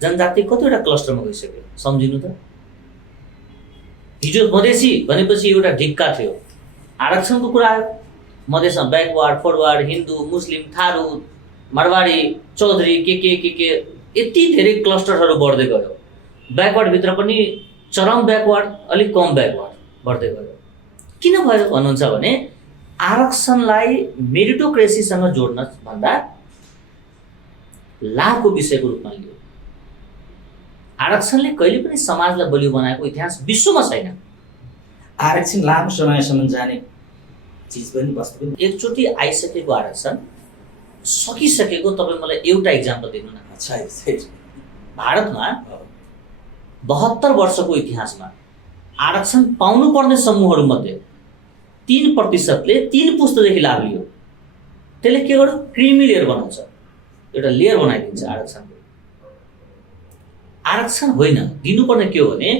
जनजाति कतिवटा क्लस्टरमा गइसक्यो, सम्झिनु त। हिजो मधेसी भनेपछि एउटा ढिक्का थियो, आरक्षणको कुरा आयो। मधेसमा ब्याकवार्ड, फरवार्ड, हिन्दू, मुस्लिम, थारू, मारवाडी, चौधरी, के यति धेरै क्लस्टरहरू बढ्दै गयो। ब्याकवार्डभित्र पनि चरम ब्याकवार्ड, अलिक कम ब्याकवार्ड बढ्दै गयो। किन भयो भन्नुहुन्छ भने आरक्षणलाई मेरिटोक्रेसीसँग जोड्न भन्दा लाभको विषयको रूपमा लियो। आरक्षणले कहिले पनि समाजलाई बलियो बनाएको इतिहास विश्वमा छैन। आरक्षण लामो समयसम्म जाने चिज पनि वस्तु पनि। एकचोटि आइसकेको आरक्षण सकिसकेको तपाईँ मलाई एउटा इक्जाम्पल दिनु न। भारतमा 72 वर्षको इतिहासमा आरक्षण पाउनुपर्ने समूहहरूमध्ये 3%ले 3 पुस्तादेखि लाभ लियो। त्यसले के गर्यो? क्रिमी लेयर बनाउँछ, एउटा लेयर बनाइदिन्छ आरक्षणको। आरक्षण होइन, दिनुपर्ने के हो भने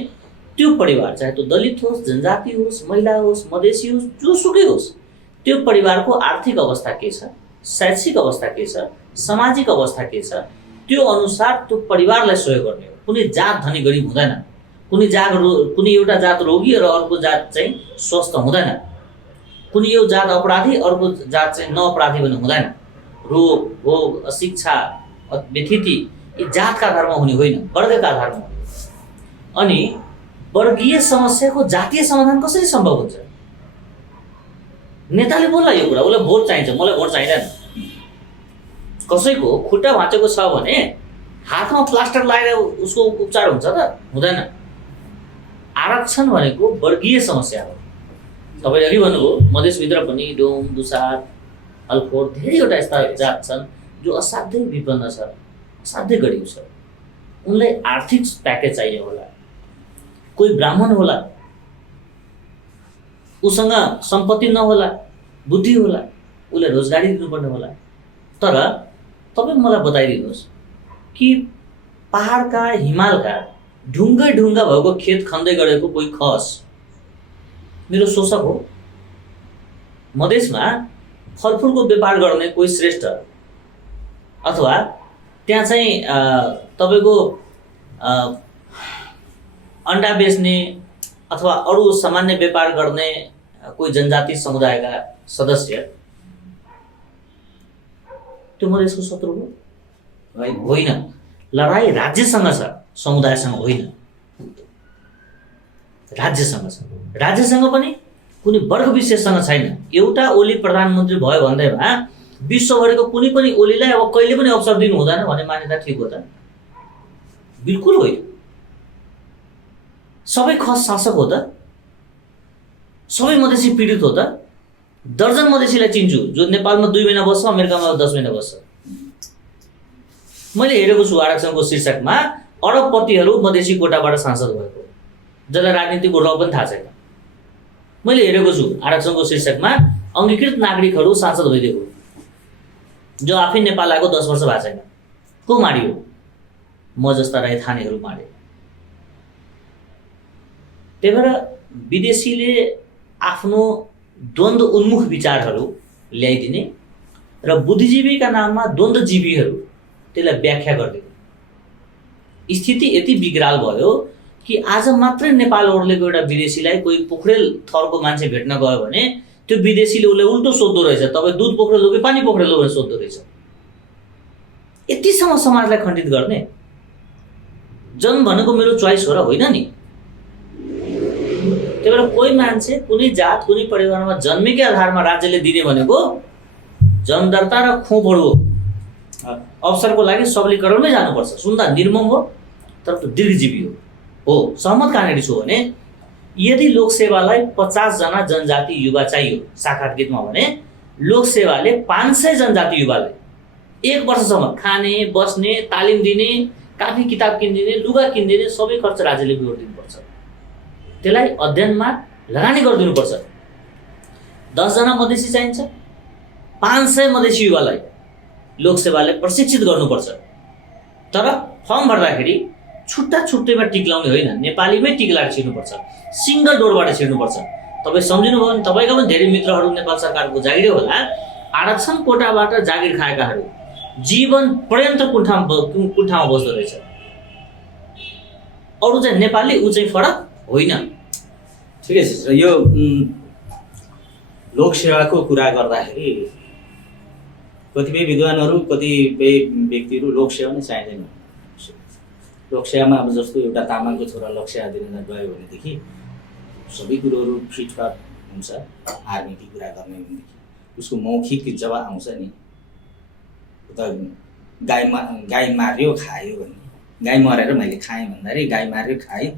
त्यो परिवार, चाहे त्यो दलित होस्, जनजाति होस्, महिला होस्, मधेसी होस्, जोसुकै होस्, त्यो परिवारको आर्थिक अवस्था के छ, शैक्षिक अवस्था के छ, सामाजिक अवस्था के छ, त्यो अनुसार त्यो परिवारलाई सहयोग गर्ने हो। कुनै जात धनी गरिब हुँदैन, कुनै एउटा जात रोगी र अर्को जात चाहिँ स्वस्थ हुँदैन, कुनै यो जात अपराधी अर्को जात चाहिँ नअपराधी भन्ने हुँदैन। रोग, भोग, अशिक्षा, व्यथिति यी जातका आधारमा हुने होइन, वर्गका आधारमा हुने। अनि वर्गीय समस्याको जातीय समाधान कसरी सम्भव हुन्छ? नेताले बोल्ला यो कुरा, उसलाई भोट चाहिन्छ, मलाई भोट चाहिँदैन। कसैको खुट्टा भाँचेको छ भने हातमा प्लास्टर लगाएर उसको उपचार हुन्छ त? हुँदैन। आरक्षण भनेको वर्गीय समस्या हो। तपाईँले अघि भन्नुभयो मधेसभित्र पनि डोम, दुसार, हलखोर धेरैवटा यस्ता जात छन् जो असाध्यै विपन्न छ, असाध्यै गरिब छ। उनलाई आर्थिक प्याकेज चाहियो होला। कोही ब्राह्मण होला, उसँग सम्पत्ति नहोला, बुद्धि होला, उसलाई रोजगारी दिनुपर्ने होला। तर तपाईँ मलाई बताइदिनुहोस् कि पहाडका, हिमालका ढुङ्गै ढुङ्गा भएको खेत खन्दै गरेको कोही खस मेरो शोषक हो? मधेसमा फलफुलको व्यापार गर्ने कोही श्रेष्ठ, अथवा त्यहाँ चाहिँ तपाईँको अन्डा बेच्ने अथवा अरू सामान्य व्यापार गर्ने कोही जनजाति समुदायका सदस्य त्यो मधेसको शत्रु हो? होइन। होइन। लडाइँ राज्यसँग छ, समुदायसँग होइन। राज्यसँग छ। राज्यसँग पनि कुनै वर्ग विशेषसँग छैन। एउटा ओली प्रधानमन्त्री भयो भन्दैमा विश्वभरिको कुनै पनि ओलीलाई अब कहिले पनि अवसर दिनु हुँदैन भन्ने मान्यता ठिक हो त? बिल्कुल होइन। सबै खस शासक हो त? सबै मधेसी पीडित हो त? दर्जन मधेसीलाई चिन्छु जो नेपालमा 2 महिना बस्छ, अमेरिकामा 10 महिना बस्छ। मैले हेरेको छु आरक्षणको शीर्षकमा अरबपतिहरू मधेसी कोटाबाट सांसद भएको, जसलाई राजनीतिको र पनि थाहा छैन। मैले हेरेको छु आरक्षणको शीर्षकमा अङ्गीकृत नागरिकहरू सांसद भइदिएको, जो आफै नेपाल आएको 10 वर्ष भएको छैन। को मारियो? म जस्ता राईथानेहरू मारे। त्यही भएर विदेशीले आफ्नो द्वन्द्व उन्मुख विचारहरू ल्याइदिने र बुद्धिजीवीका नाममा द्वन्द्वजीवीहरू त्यसलाई व्याख्या गरिदिने स्थिति यति बिग्राल भयो कि आज मात्रै नेपाल ओर्लेको एउटा विदेशीलाई कोही पोखरेल थरको मान्छे भेट्न गयो भने त्यो विदेशीले उसलाई उल्टो सोध्दो रहेछ, तपाईँ दुध पोखरेल हो कि पानी पोखरेल हो भनेर सोध्दो रहेछ। यतिसम्म समाजलाई खण्डित गर्ने। जन्म भनेको मेरो चोइस हो र होइन नि। त्यही भएर कोही मान्छे कुनै जात कुनै परिवारमा जन्मेकै आधारमा राज्यले दिने भनेको जन्मदर्ता र खोपहरू अवसरको लागि सबलीकरणमै जानुपर्छ। सुन्दा निर्मम हो तर त्यो दीर्घजीवी हो। सहमत कहाँनिर छु भने यदि लोकसेवालाई 50 जना जनजाति युवा चाहियो साक्षात गीतमा भने लोकसेवाले 500 जनजाति युवालाई 1 वर्षसम्म खाने, बस्ने, तालिम दिने, काफी किताब किनिदिने, लुगा किनिदिने सबै खर्च राज्यले बिहोरिदिनुपर्छ। त्यसलाई अध्ययनमा लगानी गरिदिनुपर्छ। 10 जना मधेसी चाहिन्छ, 500 मधेसी युवालाई लोकसेवाले प्रशिक्षित गर्नुपर्छ। तर फर्म भर्दाखेरि छुट्टा छुट्टैमा टिक लाउने होइन, नेपालीमै टिक लाएर छिर्नुपर्छ, सिङ्गल डोरबाट छिर्नुपर्छ। तपाईँ सम्झिनुभयो भने तपाईँका पनि धेरै मित्रहरू नेपाल सरकारको जागिरै होला। आरक्षण कोटाबाट जागिर खाएकाहरू जीवन पर्यन्त कुण्ठामा बस्दो रहेछ। अरू चाहिँ नेपाली, ऊ चाहिँ फरक होइन। ठिकै छ। यो लोकसेवाको कुरा गर्दाखेरि कतिपय विद्वानहरू, कतिपय व्यक्तिहरू लोकसेवा नै चाहिँदैन। लोकसेवामा अब जस्तो एउटा तामाङको छोरा लोकसेवा दिन गयो भनेदेखि सबै कुरोहरू फिटफाट हुन्छ। आर्मीकी कुरा गर्ने भनेदेखि उसको मौखिक जब आउँछ नि, त गाई मार्यो खायो भन्ने, गाई मरेर मैले खाएँ भन्दाखेरि गाई मार्यो खाएँ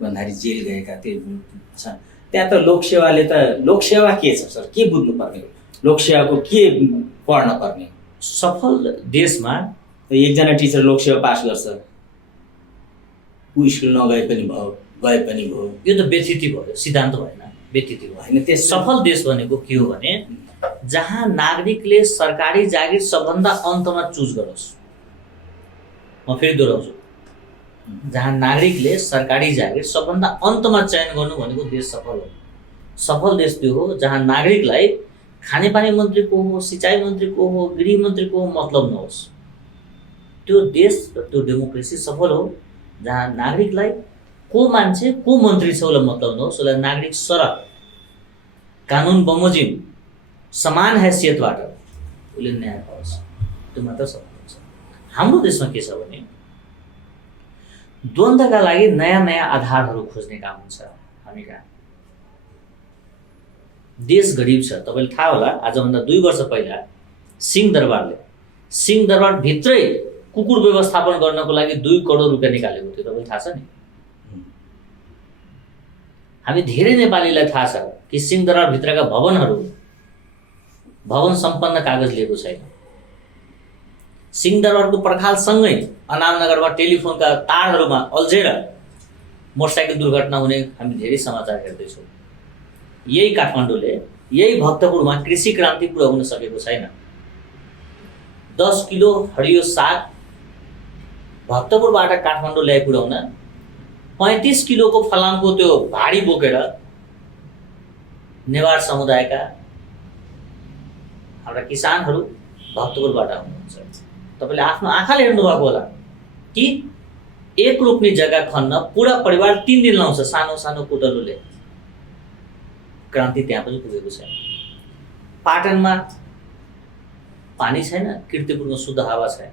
भन्दाखेरि जेल गएका त्यो छ। त्यहाँ त लोकसेवाले त लोकसेवा के छ सर? के बुझ्नुपर्ने? लोकसेवाको के पढ्न पर्ने? सफल देशमा एकजना टिचर लोकसेवा पास गर्छ, ऊ स्कुल नगए पनि भयो, गए पनि भयो। यो त व्यथिति भयो, सिद्धान्त भएन, व्यथिति भयो। होइन, त्यस सफल देश भनेको के हो भने जहाँ नागरिकले सरकारी जागिर सबभन्दा अन्तमा चुज गरोस्। म फेरि दोहोऱ्याउँछु, जहाँ नागरिकले सरकारी जागिर सबभन्दा अन्तमा चयन गर्नु भनेको देश सफल हो। सफल देश त्यो हो जहाँ नागरिकलाई खानेपानी मन्त्री को हो, सिँचाइ मन्त्री को हो, गृह मन्त्री को हो मतलब नहोस्। त्यो देश र त्यो डेमोक्रेसी सफल हो जहाँ नागरिकलाई को मान्छे को मन्त्री छ उसलाई मतलब नहोस्। उसलाई नागरिक सरह कानुन बमोजिम समान हैसियतबाट उसले न्याय पाओस्, त्यो मात्र सफल हुन्छ। हाम्रो देशमा के छ भने द्वन्द्वका लागि नयाँ नयाँ आधारहरू खोज्ने काम हुन्छ हामी कहाँ। देश गरिब छ। तपाईँले थाहा होला आजभन्दा 2 वर्ष पहिला सिंहदरबार भित्रै कुकुर व्यवस्थापन गर्नको लागि 2 करोड रुपियाँ निकालेको थियो। तपाईँलाई थाहा छ नि? हामी धेरै नेपालीलाई थाहा छ कि सिंहदरबार भित्रका भवन सम्पन्न कागज लिएको छैन। सिंहदरबारको पर्खालसँगै अनामनगरमा टेलिफोनका तारहरूमा अल्झेर मोटरसाइकल दुर्घटना हुने हामी धेरै समाचार हेर्दैछौँ। यही काठमाडौँले, यही भक्तपुरमा कृषि क्रान्ति पुर्याउन सकेको छैन। 10 किलो हरियो साग भक्तपुरबाट काठमाडौँ ल्याइ पुर्याउन 35 किलोको फलामको त्यो भारी बोकेर नेवार समुदायका हाम्रा किसानहरू भक्तपुरबाट आउनुहुन्छ। तपाईँले आफ्नो आँखाले हेर्नुभएको होला कि 1 रोप्ने जग्गा खन्न पुरा परिवार 3 दिन लाउँछ सानो सानो कुटलुले। क्रान्ति त्यहाँ पनि पुगेको छैन। पाटनमा पानी छैन, कीर्तिपुरमा शुद्ध हावा छैन।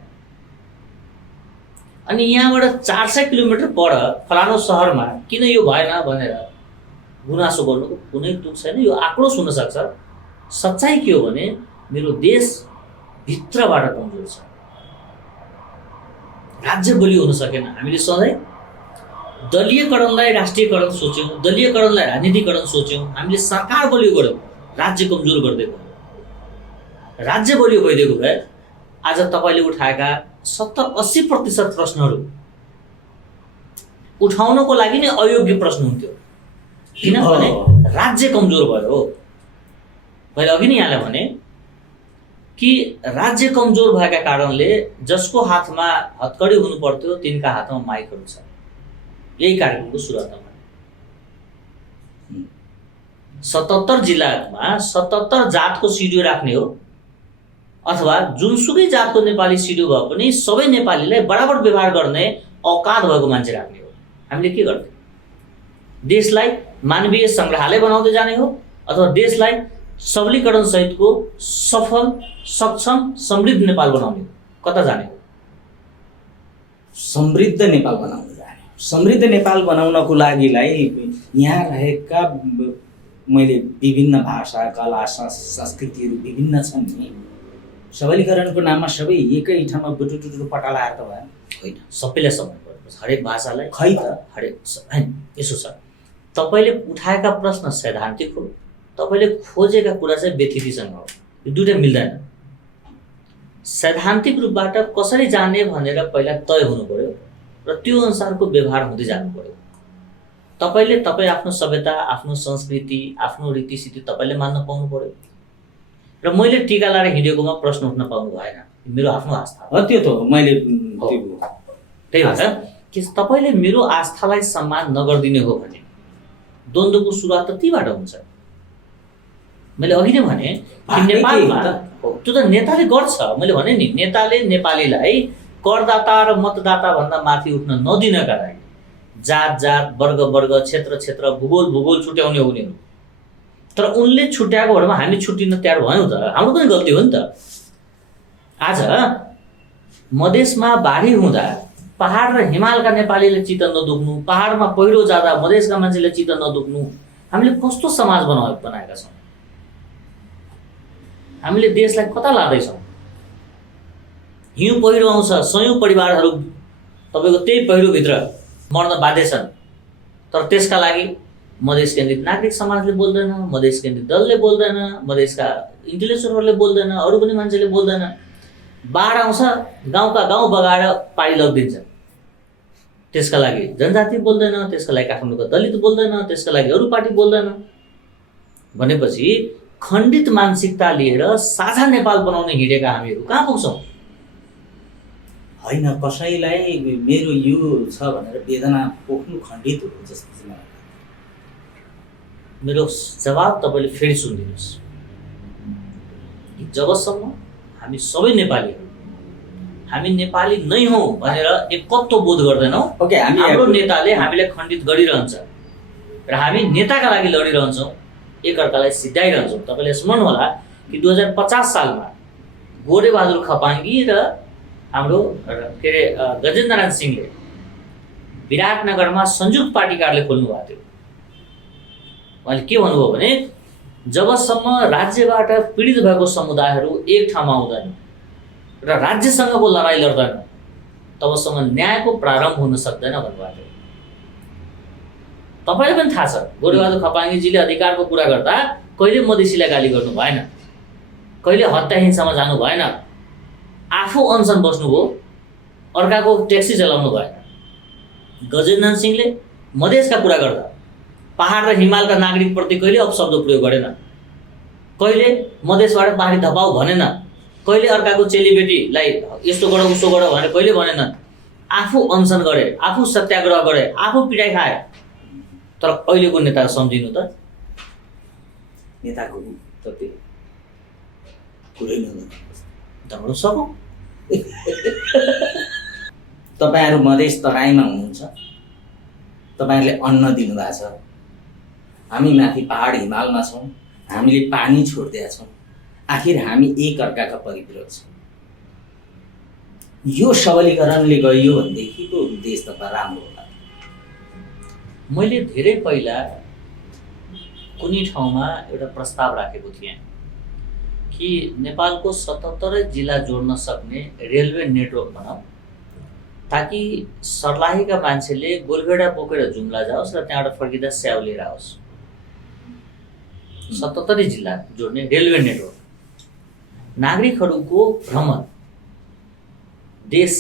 अनि यहाँबाट 400 किलोमिटर पर फलानो सहरमा किन यो भएन भनेर गुनासो गर्नुको कुनै तुक छैन। यो आक्रोश हुन सक्छ। सच्चाइ के हो भने मेरो देश भित्रबाट कमजोर छ। राज्य बलियो हुन सकेन। हामीले सधैँ दलीयकरणलाई राष्ट्रियकरण सोच्यौँ, दलीयकरणलाई राजनीतिकरण सोच्यौँ। हामीले सरकार बलियो गर्यौँ, राज्य कमजोर गर्दै गयो। राज्य बलियो भइदिएको भए आज तपाईँले उठाएका 70-80% प्रश्नहरू उठाउनको लागि नै अयोग्य प्रश्न हुन्थ्यो, किनभने राज्य कमजोर भयो। मैले अघि नै यहाँलाई भने कि राज्य कमजोर भएका कारणले जसको हातमा हतकडी हुनु पर्थ्यो तिनका हातमा माइकहरू छ। यही कार्यक्रमको सुरुवातमा 77 जिल्लामा 77 जातको सिडिओ राख्ने हो, अथवा जुनसुकै जातको नेपाली सिडिओ भए पनि सबै नेपालीलाई बराबर व्यवहार गर्ने औकात भएको मान्छे राख्ने हो। हामीले के गर्थ्यौँ? देशलाई मानवीय सङ्ग्रहालय बनाउँदै जाने हो, अथवा देशलाई सबलीकरण सहितको सफल, सक्षम, समृद्ध नेपाल बनाउने हो? कता जाने हो? समृद्ध नेपाल बनाउन जाने। समृद्ध नेपाल बनाउनको लागिलाई यहाँ रहेका मैले विभिन्न भाषा, कला, संस्कृतिहरू विभिन्न छन् नि, सबलीकरणको नाममा सबै एकै ठाउँमा बुटुटुटु पटालाएर त भएन। होइन, सबैलाई समान गर्नुपर्छ। हरेक भाषालाई खै त हरेक होइन। यसो छ, तपाईँले उठाएका प्रश्न सैद्धान्तिक हो, तपाईँले खोजेका कुरा चाहिँ व्यथितिसँग हो। यो दुइटा मिल्दैन। सैद्धान्तिक रूपबाट कसरी जाने भनेर पहिला तय हुनु पर्यो र त्यो अनुसारको व्यवहार हुँदै जानु पर्यो। तपाईँ आफ्नो सभ्यता, आफ्नो संस्कृति, आफ्नो रीतिसिति तपाईँले मान्न पाउनु पर्यो। र मैले टीका लाएर हिँडेकोमा प्रश्न उठ्न पाउनु भएन। मेरो आफ्नो आस्था हो। त्यो त मैले त्यही भएर कि तपाईँले मेरो आस्थालाई सम्मान नगरिदिने हो भने द्वन्द्वको सुरुवात त त्यहीबाट हुन्छ। मैले अघि नै भने कि नेपालमा त्यो त नेताले गर्छ। मैले भने नि, नेताले नेपालीलाई करदाता र मतदाता भन्दा माथि उठ्न नदिनका लागि जात जात, वर्ग वर्ग, क्षेत्र क्षेत्र, भूगोल भूगोल छुट्याउने हुने हो। तर उनले छुट्याएको भरमा हामी छुट्टिन तयार भयौँ त। हाम्रो पनि गल्ती हो नि त। आज मधेसमा बाढी हुँदा पहाड र हिमालका नेपालीले चित्त नदुख्नु, पहाडमा पहिरो जाँदा मधेसका मान्छेले चित्त नदुख्नु, हामीले कस्तो समाज बनाएका छौँ? हामीले देशलाई कता लाँदैछौँ? हिउँ पहिरो आउँछ, सयौँ परिवारहरू तपाईँको त्यही पहिरोभित्र मर्न बाध्य छन्। तर त्यसका लागि मधेस केन्द्रित नागरिक समाजले बोल्दैन, मधेस केन्द्रित दलले बोल्दैन, मधेसका इन्टेलेक्चुअलहरूले बोल्दैन, अरू पनि मान्छेले बोल्दैन। बाढ आउँछ, गाउँका गाउँ बगाएर पानी लगिदिन्छ। त्यसका लागि जनजाति बोल्दैन, त्यसका लागि काठमाडौँको दलित बोल्दैन, त्यसका लागि अरू पार्टी बोल्दैन। भनेपछि खण्डित मानसिकता लिएर साझा नेपाल बनाउने हिँडेका हामीहरू कहाँ पुग्छौँ? होइन, कसैलाई मेरो यो छ भनेर वेदना पोख्नु खण्डित हो जस्तो चाहिँ मलाई। मेरो जवाब तपाईँले फेरि सुनिदिनुहोस्। जबसम्म हामी सबै नेपालीहरू हामी नेपाली नै हौँ भनेर एकत्व बोध गर्दैनौँ, हाम्रो नेताले हामीलाई खण्डित गरिरहन्छ र हामी नेताका लागि लडिरहन्छौँ, एकअर्कालाई सिद्धाइरहन्छौँ। तपाईँले स्मरण होला कि 2050 सालमा गोरेबहादुर खपाङ्गी र हाम्रो के अरे गजेन्द्रनारायण सिंहले विराटनगरमा संयुक्त पार्टी कार्यालय खोल्नु भएको थियो। उहाँले के भन्नुभयो भने जबसम्म राज्यबाट पीडित भएको समुदायहरू एक ठाउँमा आउँदैन र राज्यसँगको लडाइँ लड्दैन तबसम्म न्यायको प्रारम्भ हुन सक्दैन भन्नुभएको थियो। तपाईँलाई पनि थाहा छ, गोरेबहादुर खपाङ्गीजीले अधिकारको कुरा गर्दा कहिले मधेसीलाई गाली गर्नु भएन, कहिले हत्या हिंसामा जानु भएन, आफू अनसन बस्नुभयो, अर्काको ट्याक्सी चलाउनु भएन। गजेन्द्रनारायण सिंहले मधेसका कुरा गर्दा पहाड र हिमालका नागरिकप्रति कहिले अपशब्द प्रयोग गरेन, कहिले मधेसबाट पहाडी धपाउ भनेन, कहिले अर्काको चेलीबेटीलाई यस्तो गर उस्तो गर भनेर कहिले भनेन। आफू अनसन गरे, आफू सत्याग्रह गरे, आफू पिटाइ खाए। तर अहिलेको नेता सम्झिनु त, नेताको त त्यो कुरै नगर्नु सकौँ। तपाईँहरू मधेस तराईमा हुनुहुन्छ, तपाईँहरूले अन्न दिनुभएको छ। हामी माथि पहाड हिमालमा छौँ, हामीले पानी छोडिदिएका छौँ, आखिर हामी एक अर्काका परिपूरक छौँ। यो सबलीकरणले गयो भनेदेखिको देश त राम्रो होला। मैले धेरै पहिला कुनै ठाउँमा एउटा प्रस्ताव राखेको थिएँ कि नेपालको 77 जिल्ला जोड्न सक्ने रेलवे नेटवर्क बनाऊ, ताकि सर्लाहीका मान्छेले गोलभेडा बोकेर जुम्ला जाओस् र त्यहाँबाट फर्किँदा स्याउ लिएर आओस्। 77 जिल्ला जोड्ने रेलवे नेटवर्क, नागरिकहरूको भ्रमण, देश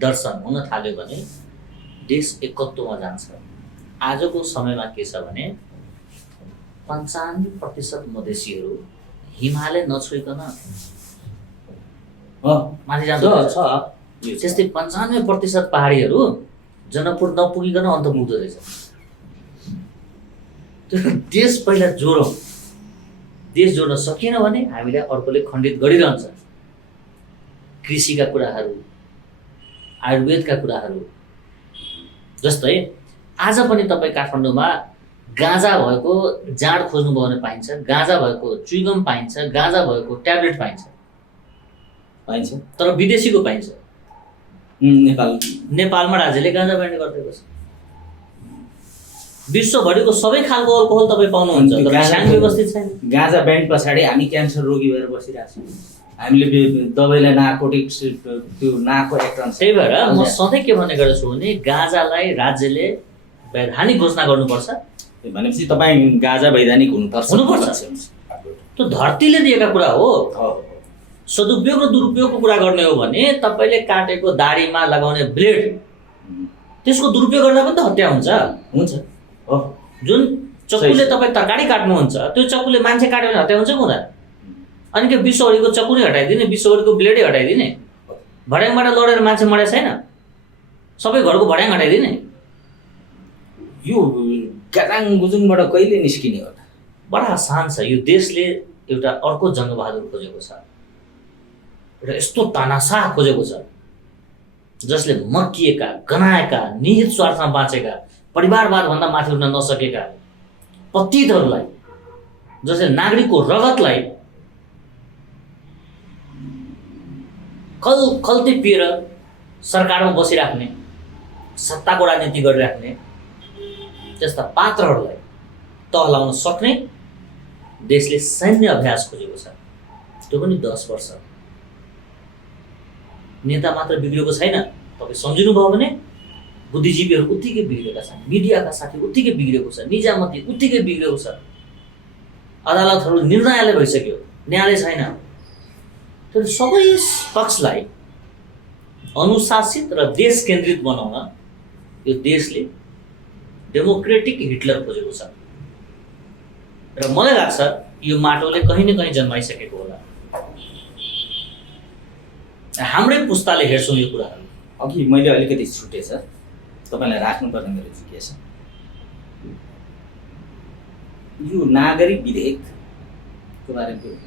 दर्शन हुन थाल्यो भने देश एकत्वमा जान्छ। आजको समयमा के छ भने 95% मधेसीहरू हिमालय नछोइकन माथि जान्छ। त्यस्तै 95% पहाडीहरू जनकपुर नपुगिकन अन्त पुग्दो रहेछ। त्यो देश पहिला जोडौँ। देश जोड्न सकिएन भने हामीले अर्कोले खण्डित गरिरहन्छ। कृषिका कुराहरू, आयुर्वेदका कुराहरू, जस्तै आज पनि तपाईँ काठमाडौँमा गाँजा भएको जाँड खोज्नुभयो भने पाइन्छ, गाँजा भएको चुइगम पाइन्छ, गाँजा भएको ट्याब्लेट पाइन्छ, तर विदेशीको पाइन्छ। नेपालमा राज्यले गाँजा ब्यान्ड गरिदिएको छ। विश्वभरिको सबै खालको अल्कोहल तपाईँ पाउनुहुन्छ, तर सानो व्यवस्थित छैन। गाँजा ब्यान्ड पछाडि हामी क्यान्सर रोगी भएर बसिरहेको छौँ। हामीले दबाईलाई नार्कोटिक्स त्यो नार्को एक्ट हुन्छ। त्यही भएर म सधैँ के भन्ने गर्छु भने गाँजालाई राज्यले वैधानिक घोषणा गर्नुपर्छ। भनेपछि तपाईँ गाँजा वैधानिक हुनुपर्छ। त्यो धरतीले दिएका कुरा हो। सदुपयोग र दुरुपयोगको कुरा गर्ने हो भने तपाईँले काटेको दाढीमा लगाउने ब्लेड, त्यसको दुरुपयोग गर्दा पनि त हत्या हुन्छ। जुन चक्कुले तपाईँ तरकारी काट्नुहुन्छ, त्यो चक्कुले मान्छे काट्यो भने हत्या हुन्छ कि हुँदैन? अनि के विश्वभरिको चक्कु नै हटाइदिने, विश्वभरिको ब्लेडै हटाइदिने? भड्याङबाट लडेर मान्छे मरेको छैन, सबै घरको भड्याङ हटाइदिने? यो गाजाङ गुजुङबाट कहिले निस्किने हो? बडा आसान छ। यो देशले एउटा अर्को जङ्गबहादुर खोजेको छ, एउटा यस्तो तानाशाह खोजेको छ जसले मक्किएका, गनाएका, निहित स्वार्थमा बाँचेका, परिवारवादभन्दा माथि उठ्न नसकेका पतितहरूलाई, जसले नागरिकको रगतलाई खल्ती पिएर सरकारमा बसिराख्ने, सत्ताको राजनीति गरिराख्ने त्यस्ता पात्रहरूलाई तहलाउन सक्ने देशले सैन्य अभ्यास खोजेको छ। त्यो पनि 10 वर्ष। नेता मात्र बिग्रेको छैन। तपाईँ सम्झिनुभयो भने बुद्धिजीवीहरू उत्तिकै बिग्रेका छन्, मिडियाका साथी उत्तिकै बिग्रेको छ, निजामती उत्तिकै बिग्रेको छ, अदालतहरू निर्णयालय भइसक्यो, न्यायालय छैन। तर सबै पक्षलाई अनुशासित र देश केन्द्रित बनाउन यो देशले डेमोक्रेटिक हिटलर खोजेको छ र मलाई लाग्छ यो माटोले कहीँ न कहीँ जन्माइसकेको होला। हाम्रै पुस्ताले हेर्छौँ यो कुराहरू। अघि मैले अलिकति छुटेछ, तपाईँलाई राख्नुपर्ने मेरो जिज्ञासा यो नागरिक विधेयकको बारेमा।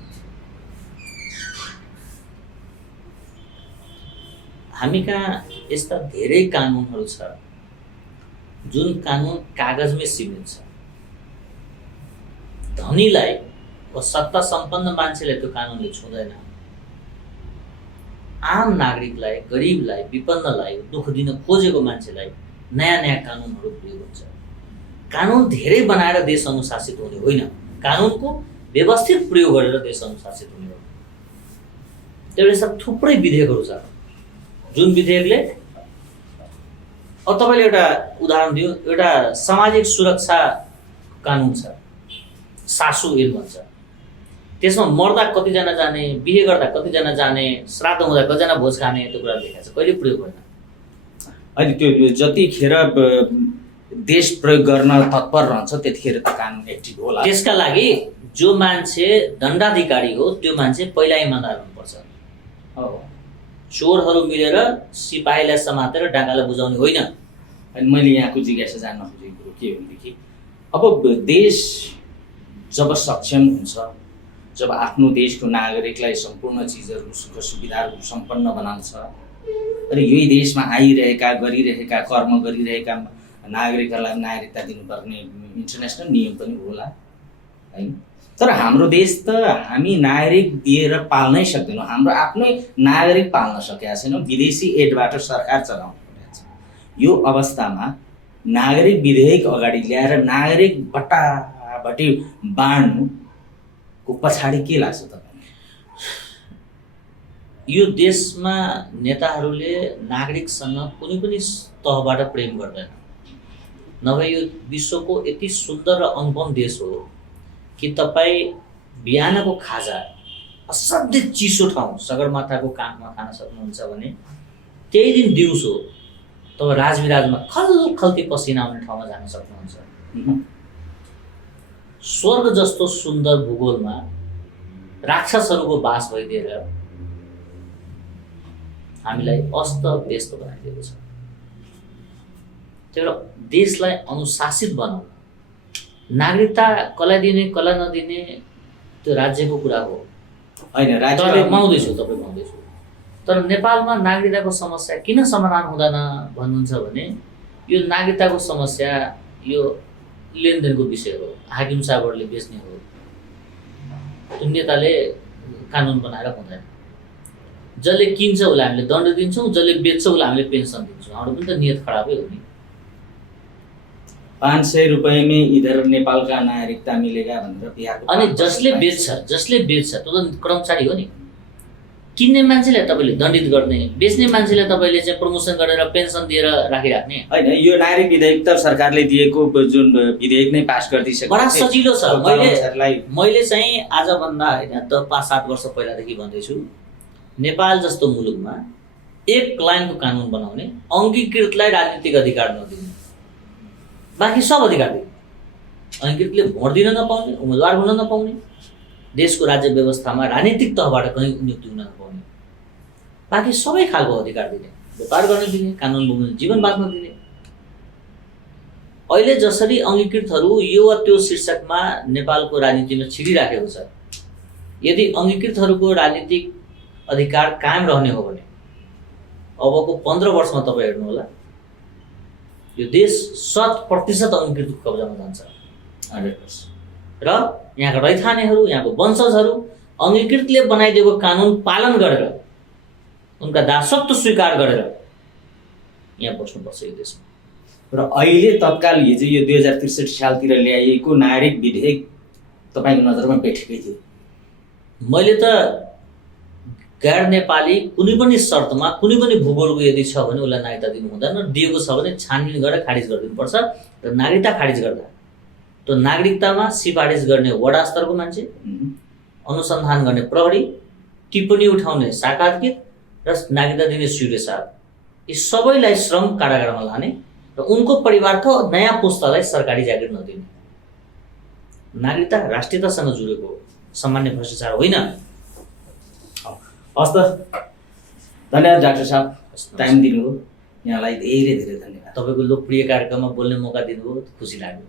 हामी कहाँ यस्ता धेरै कानुनहरू छ जुन कानुन कागजमै सीमित छ। धनीलाई वा सत्ता सम्पन्न मान्छेले त्यो कानुनले छुँदैन। आम नागरिकलाई, गरिबलाई, विपन्नलाई, दुःख दिन खोजेको मान्छेलाई नयाँ नयाँ कानुनहरू प्रयोग हुन्छ। कानुन धेरै बनाएर देश अनुशासित हुने होइन, कानुनको व्यवस्थित प्रयोग गरेर देश अनुशासित हुने हो। त्यही सब थुप्रै विधेयकहरू छ जुन विधेयकले, अब तपाईँले एउटा उदाहरण दियो, एउटा सामाजिक सुरक्षा कानुन छ, सासु ऐन भन्छ। त्यसमा मर्दा कतिजना जाने, बिहे गर्दा कतिजना जाने, श्राद्ध हुँदा कतिजना भोज खाने, त्यो कुरा लेखेको छ। कहिले प्रयोग होइन। अहिले त्यो जतिखेर देश प्रयोग गर्न तत्पर रहन्छ त्यतिखेर त कानुन एक्टिभ होला। त्यसका लागि जो मान्छे दण्डाधिकारी हो त्यो मान्छे पहिला इमान्दार हुनुपर्छ। चोरहरू मिलेर सिपाहीलाई समातेर डाँगालाई बुझाउने होइन। अनि मैले यहाँको जिज्ञासा जान्न खोजेको कुरो के भनेदेखि, अब देश जब सक्षम हुन्छ, जब आफ्नो देशको नागरिकलाई सम्पूर्ण चिजहरू, सुख सुविधाहरू सम्पन्न बनाउँछ र यही देशमा आइरहेका, गरिरहेका, कर्म गरिरहेका नागरिकहरूलाई नागरिकता दिनुपर्ने इन्टरनेसनल नियम पनि होला, है। तर हाम्रो देश त हामी नागरिक दिएर पाल्नै सक्दैनौँ, हाम्रो आफ्नै नागरिक पाल्न सकेका छैनौँ, विदेशी एडबाट सरकार चलाउनु परेको छ। यो अवस्थामा नागरिक विधेयक अगाडि ल्याएर नागरिक बट्टाबट्टी बाँड्नुको पछाडि के लाग्छ तपाईँलाई? यो देशमा नेताहरूले नागरिकसँग कुनै पनि तहबाट प्रेम गर्दैन। नभए यो विश्वको यति सुन्दर र अनुपम देश हो कि तपाईँ बिहानको खाजा असाध्यै चिसो ठाउँ सगरमाथाको काखमा खान सक्नुहुन्छ भने त्यही दिन दिउँसो तपाईँ राजविराजमा खल्ती पसिना आउने ठाउँमा जान सक्नुहुन्छ। स्वर्ग जस्तो सुन्दर भूगोलमा राक्षसहरूको बास भइदिएर हामीलाई अस्त व्यस्त बनाइदिएको छ। त्यही भएर देशलाई अनुशासित बनाउन, नागरिकता कसलाई दिने कसलाई नदिने त्यो राज्यको कुरा हो, होइन तपाईँ पाउँदैछु। तर नेपालमा नागरिकताको समस्या किन समाधान हुँदैन भन्नुहुन्छ भने यो नागरिकताको समस्या यो लेनदेनको विषय हो, हाकिम साहबहरूले बेच्ने हो। त्यो नेताले कानुन बनाएर हुँदैन। जसले किन्छ उसलाई हामीले दण्ड दिन्छौँ, जसले बेच्छ उसलाई हामीले पेन्सन दिन्छौँ। हाम्रो पनि त नियत खराबै हो नि। 500 रुपये में इधर नेपाल का नागरिकता मिलेगा भनेर बिहाको अनि जसले बेच्छ त्यो त कर्मचारी हो नि। किन्ने मान्छेलाई तपाईँले दण्डित गर्ने, बेच्ने मान्छेलाई तपाईँले चाहिँ प्रमोसन गरेर पेन्सन दिएर राखिराख्ने होइन। यो नागरिक विधेयक त सरकारले दिएको जुन विधेयक नै पास गरिदिइसक्यो, बडा सजिलो छ। मैले चाहिँ आजभन्दा होइन त 5-7 वर्ष पहिलादेखि भन्दैछु, नेपाल जस्तो मुलुकमा एक लाइनको कानुन बनाउने, अङ्गीकृतलाई राजनीतिक अधिकार नदिने, बाँकी सब अधिकार दिने। अङ्गीकृतले भोट दिन नपाउने, उम्मेदवार हुन नपाउने, देशको राज्य व्यवस्थामा राजनीतिक तहबाट कहीँ नियुक्ति हुन नपाउने, बाँकी सबै खालको अधिकार दिने, व्यापार गर्न दिने, कानुन बमोजिम जीवन बाँच्न दिने। अहिले जसरी अङ्गीकृतहरू यो वा त्यो शीर्षकमा नेपालको राजनीतिमा छिरिराखेको छ, यदि अङ्गीकृतहरूको राजनीतिक अधिकार कायम रहने हो भने अबको 15 वर्षमा तपाईँ हेर्नु होला यो देश 100% अङ्गीकृतको कब्जामा जान्छ। 100%। र यहाँका रैथानेहरू, यहाँको वंशजहरू अङ्गीकृतले बनाइदिएको कानुन पालन गरेर, उनका दासत्व स्वीकार गरेर यहाँ बस्नुपर्छ यो देशमा। र अहिले तत्काल हिजो यो 2063 सालतिर ल्याइएको नागरिक विधेयक तपाईँको नजरमा बैठेकै थियो? मैले त गैर नेपाली कुनै पनि शर्तमा कुनै पनि भूगोलको यदि छ भने उसलाई नागरिकता दिनु हुँदैन, दिएको छ भने छानबिन गरेर खारिज गरिदिनुपर्छ। र नागरिकता खारिज गर्दा त्यो नागरिकतामा सिफारिस गर्ने वडा स्तरको मान्छे, अनुसन्धान गर्ने प्रहरी, टिप्पणी उठाउने शाखाधिकृत र नागरिकता दिने सिडे साहब, यी सबैलाई श्रम कारागारमा लाने र उनको परिवारको नयाँ पुस्तालाई सरकारी जागिर नदिने। नागरिकता राष्ट्रियतासँग जुडेको सामान्य भ्रष्टाचार होइन। हस् त, धन्यवाद डाक्टर साहब, टाइम दिनुभयो। यहाँलाई धेरै धेरै धन्यवाद। तपाईँको लोकप्रिय कार्यक्रममा बोल्ने मौका दिनुभयो, खुसी लाग्यो।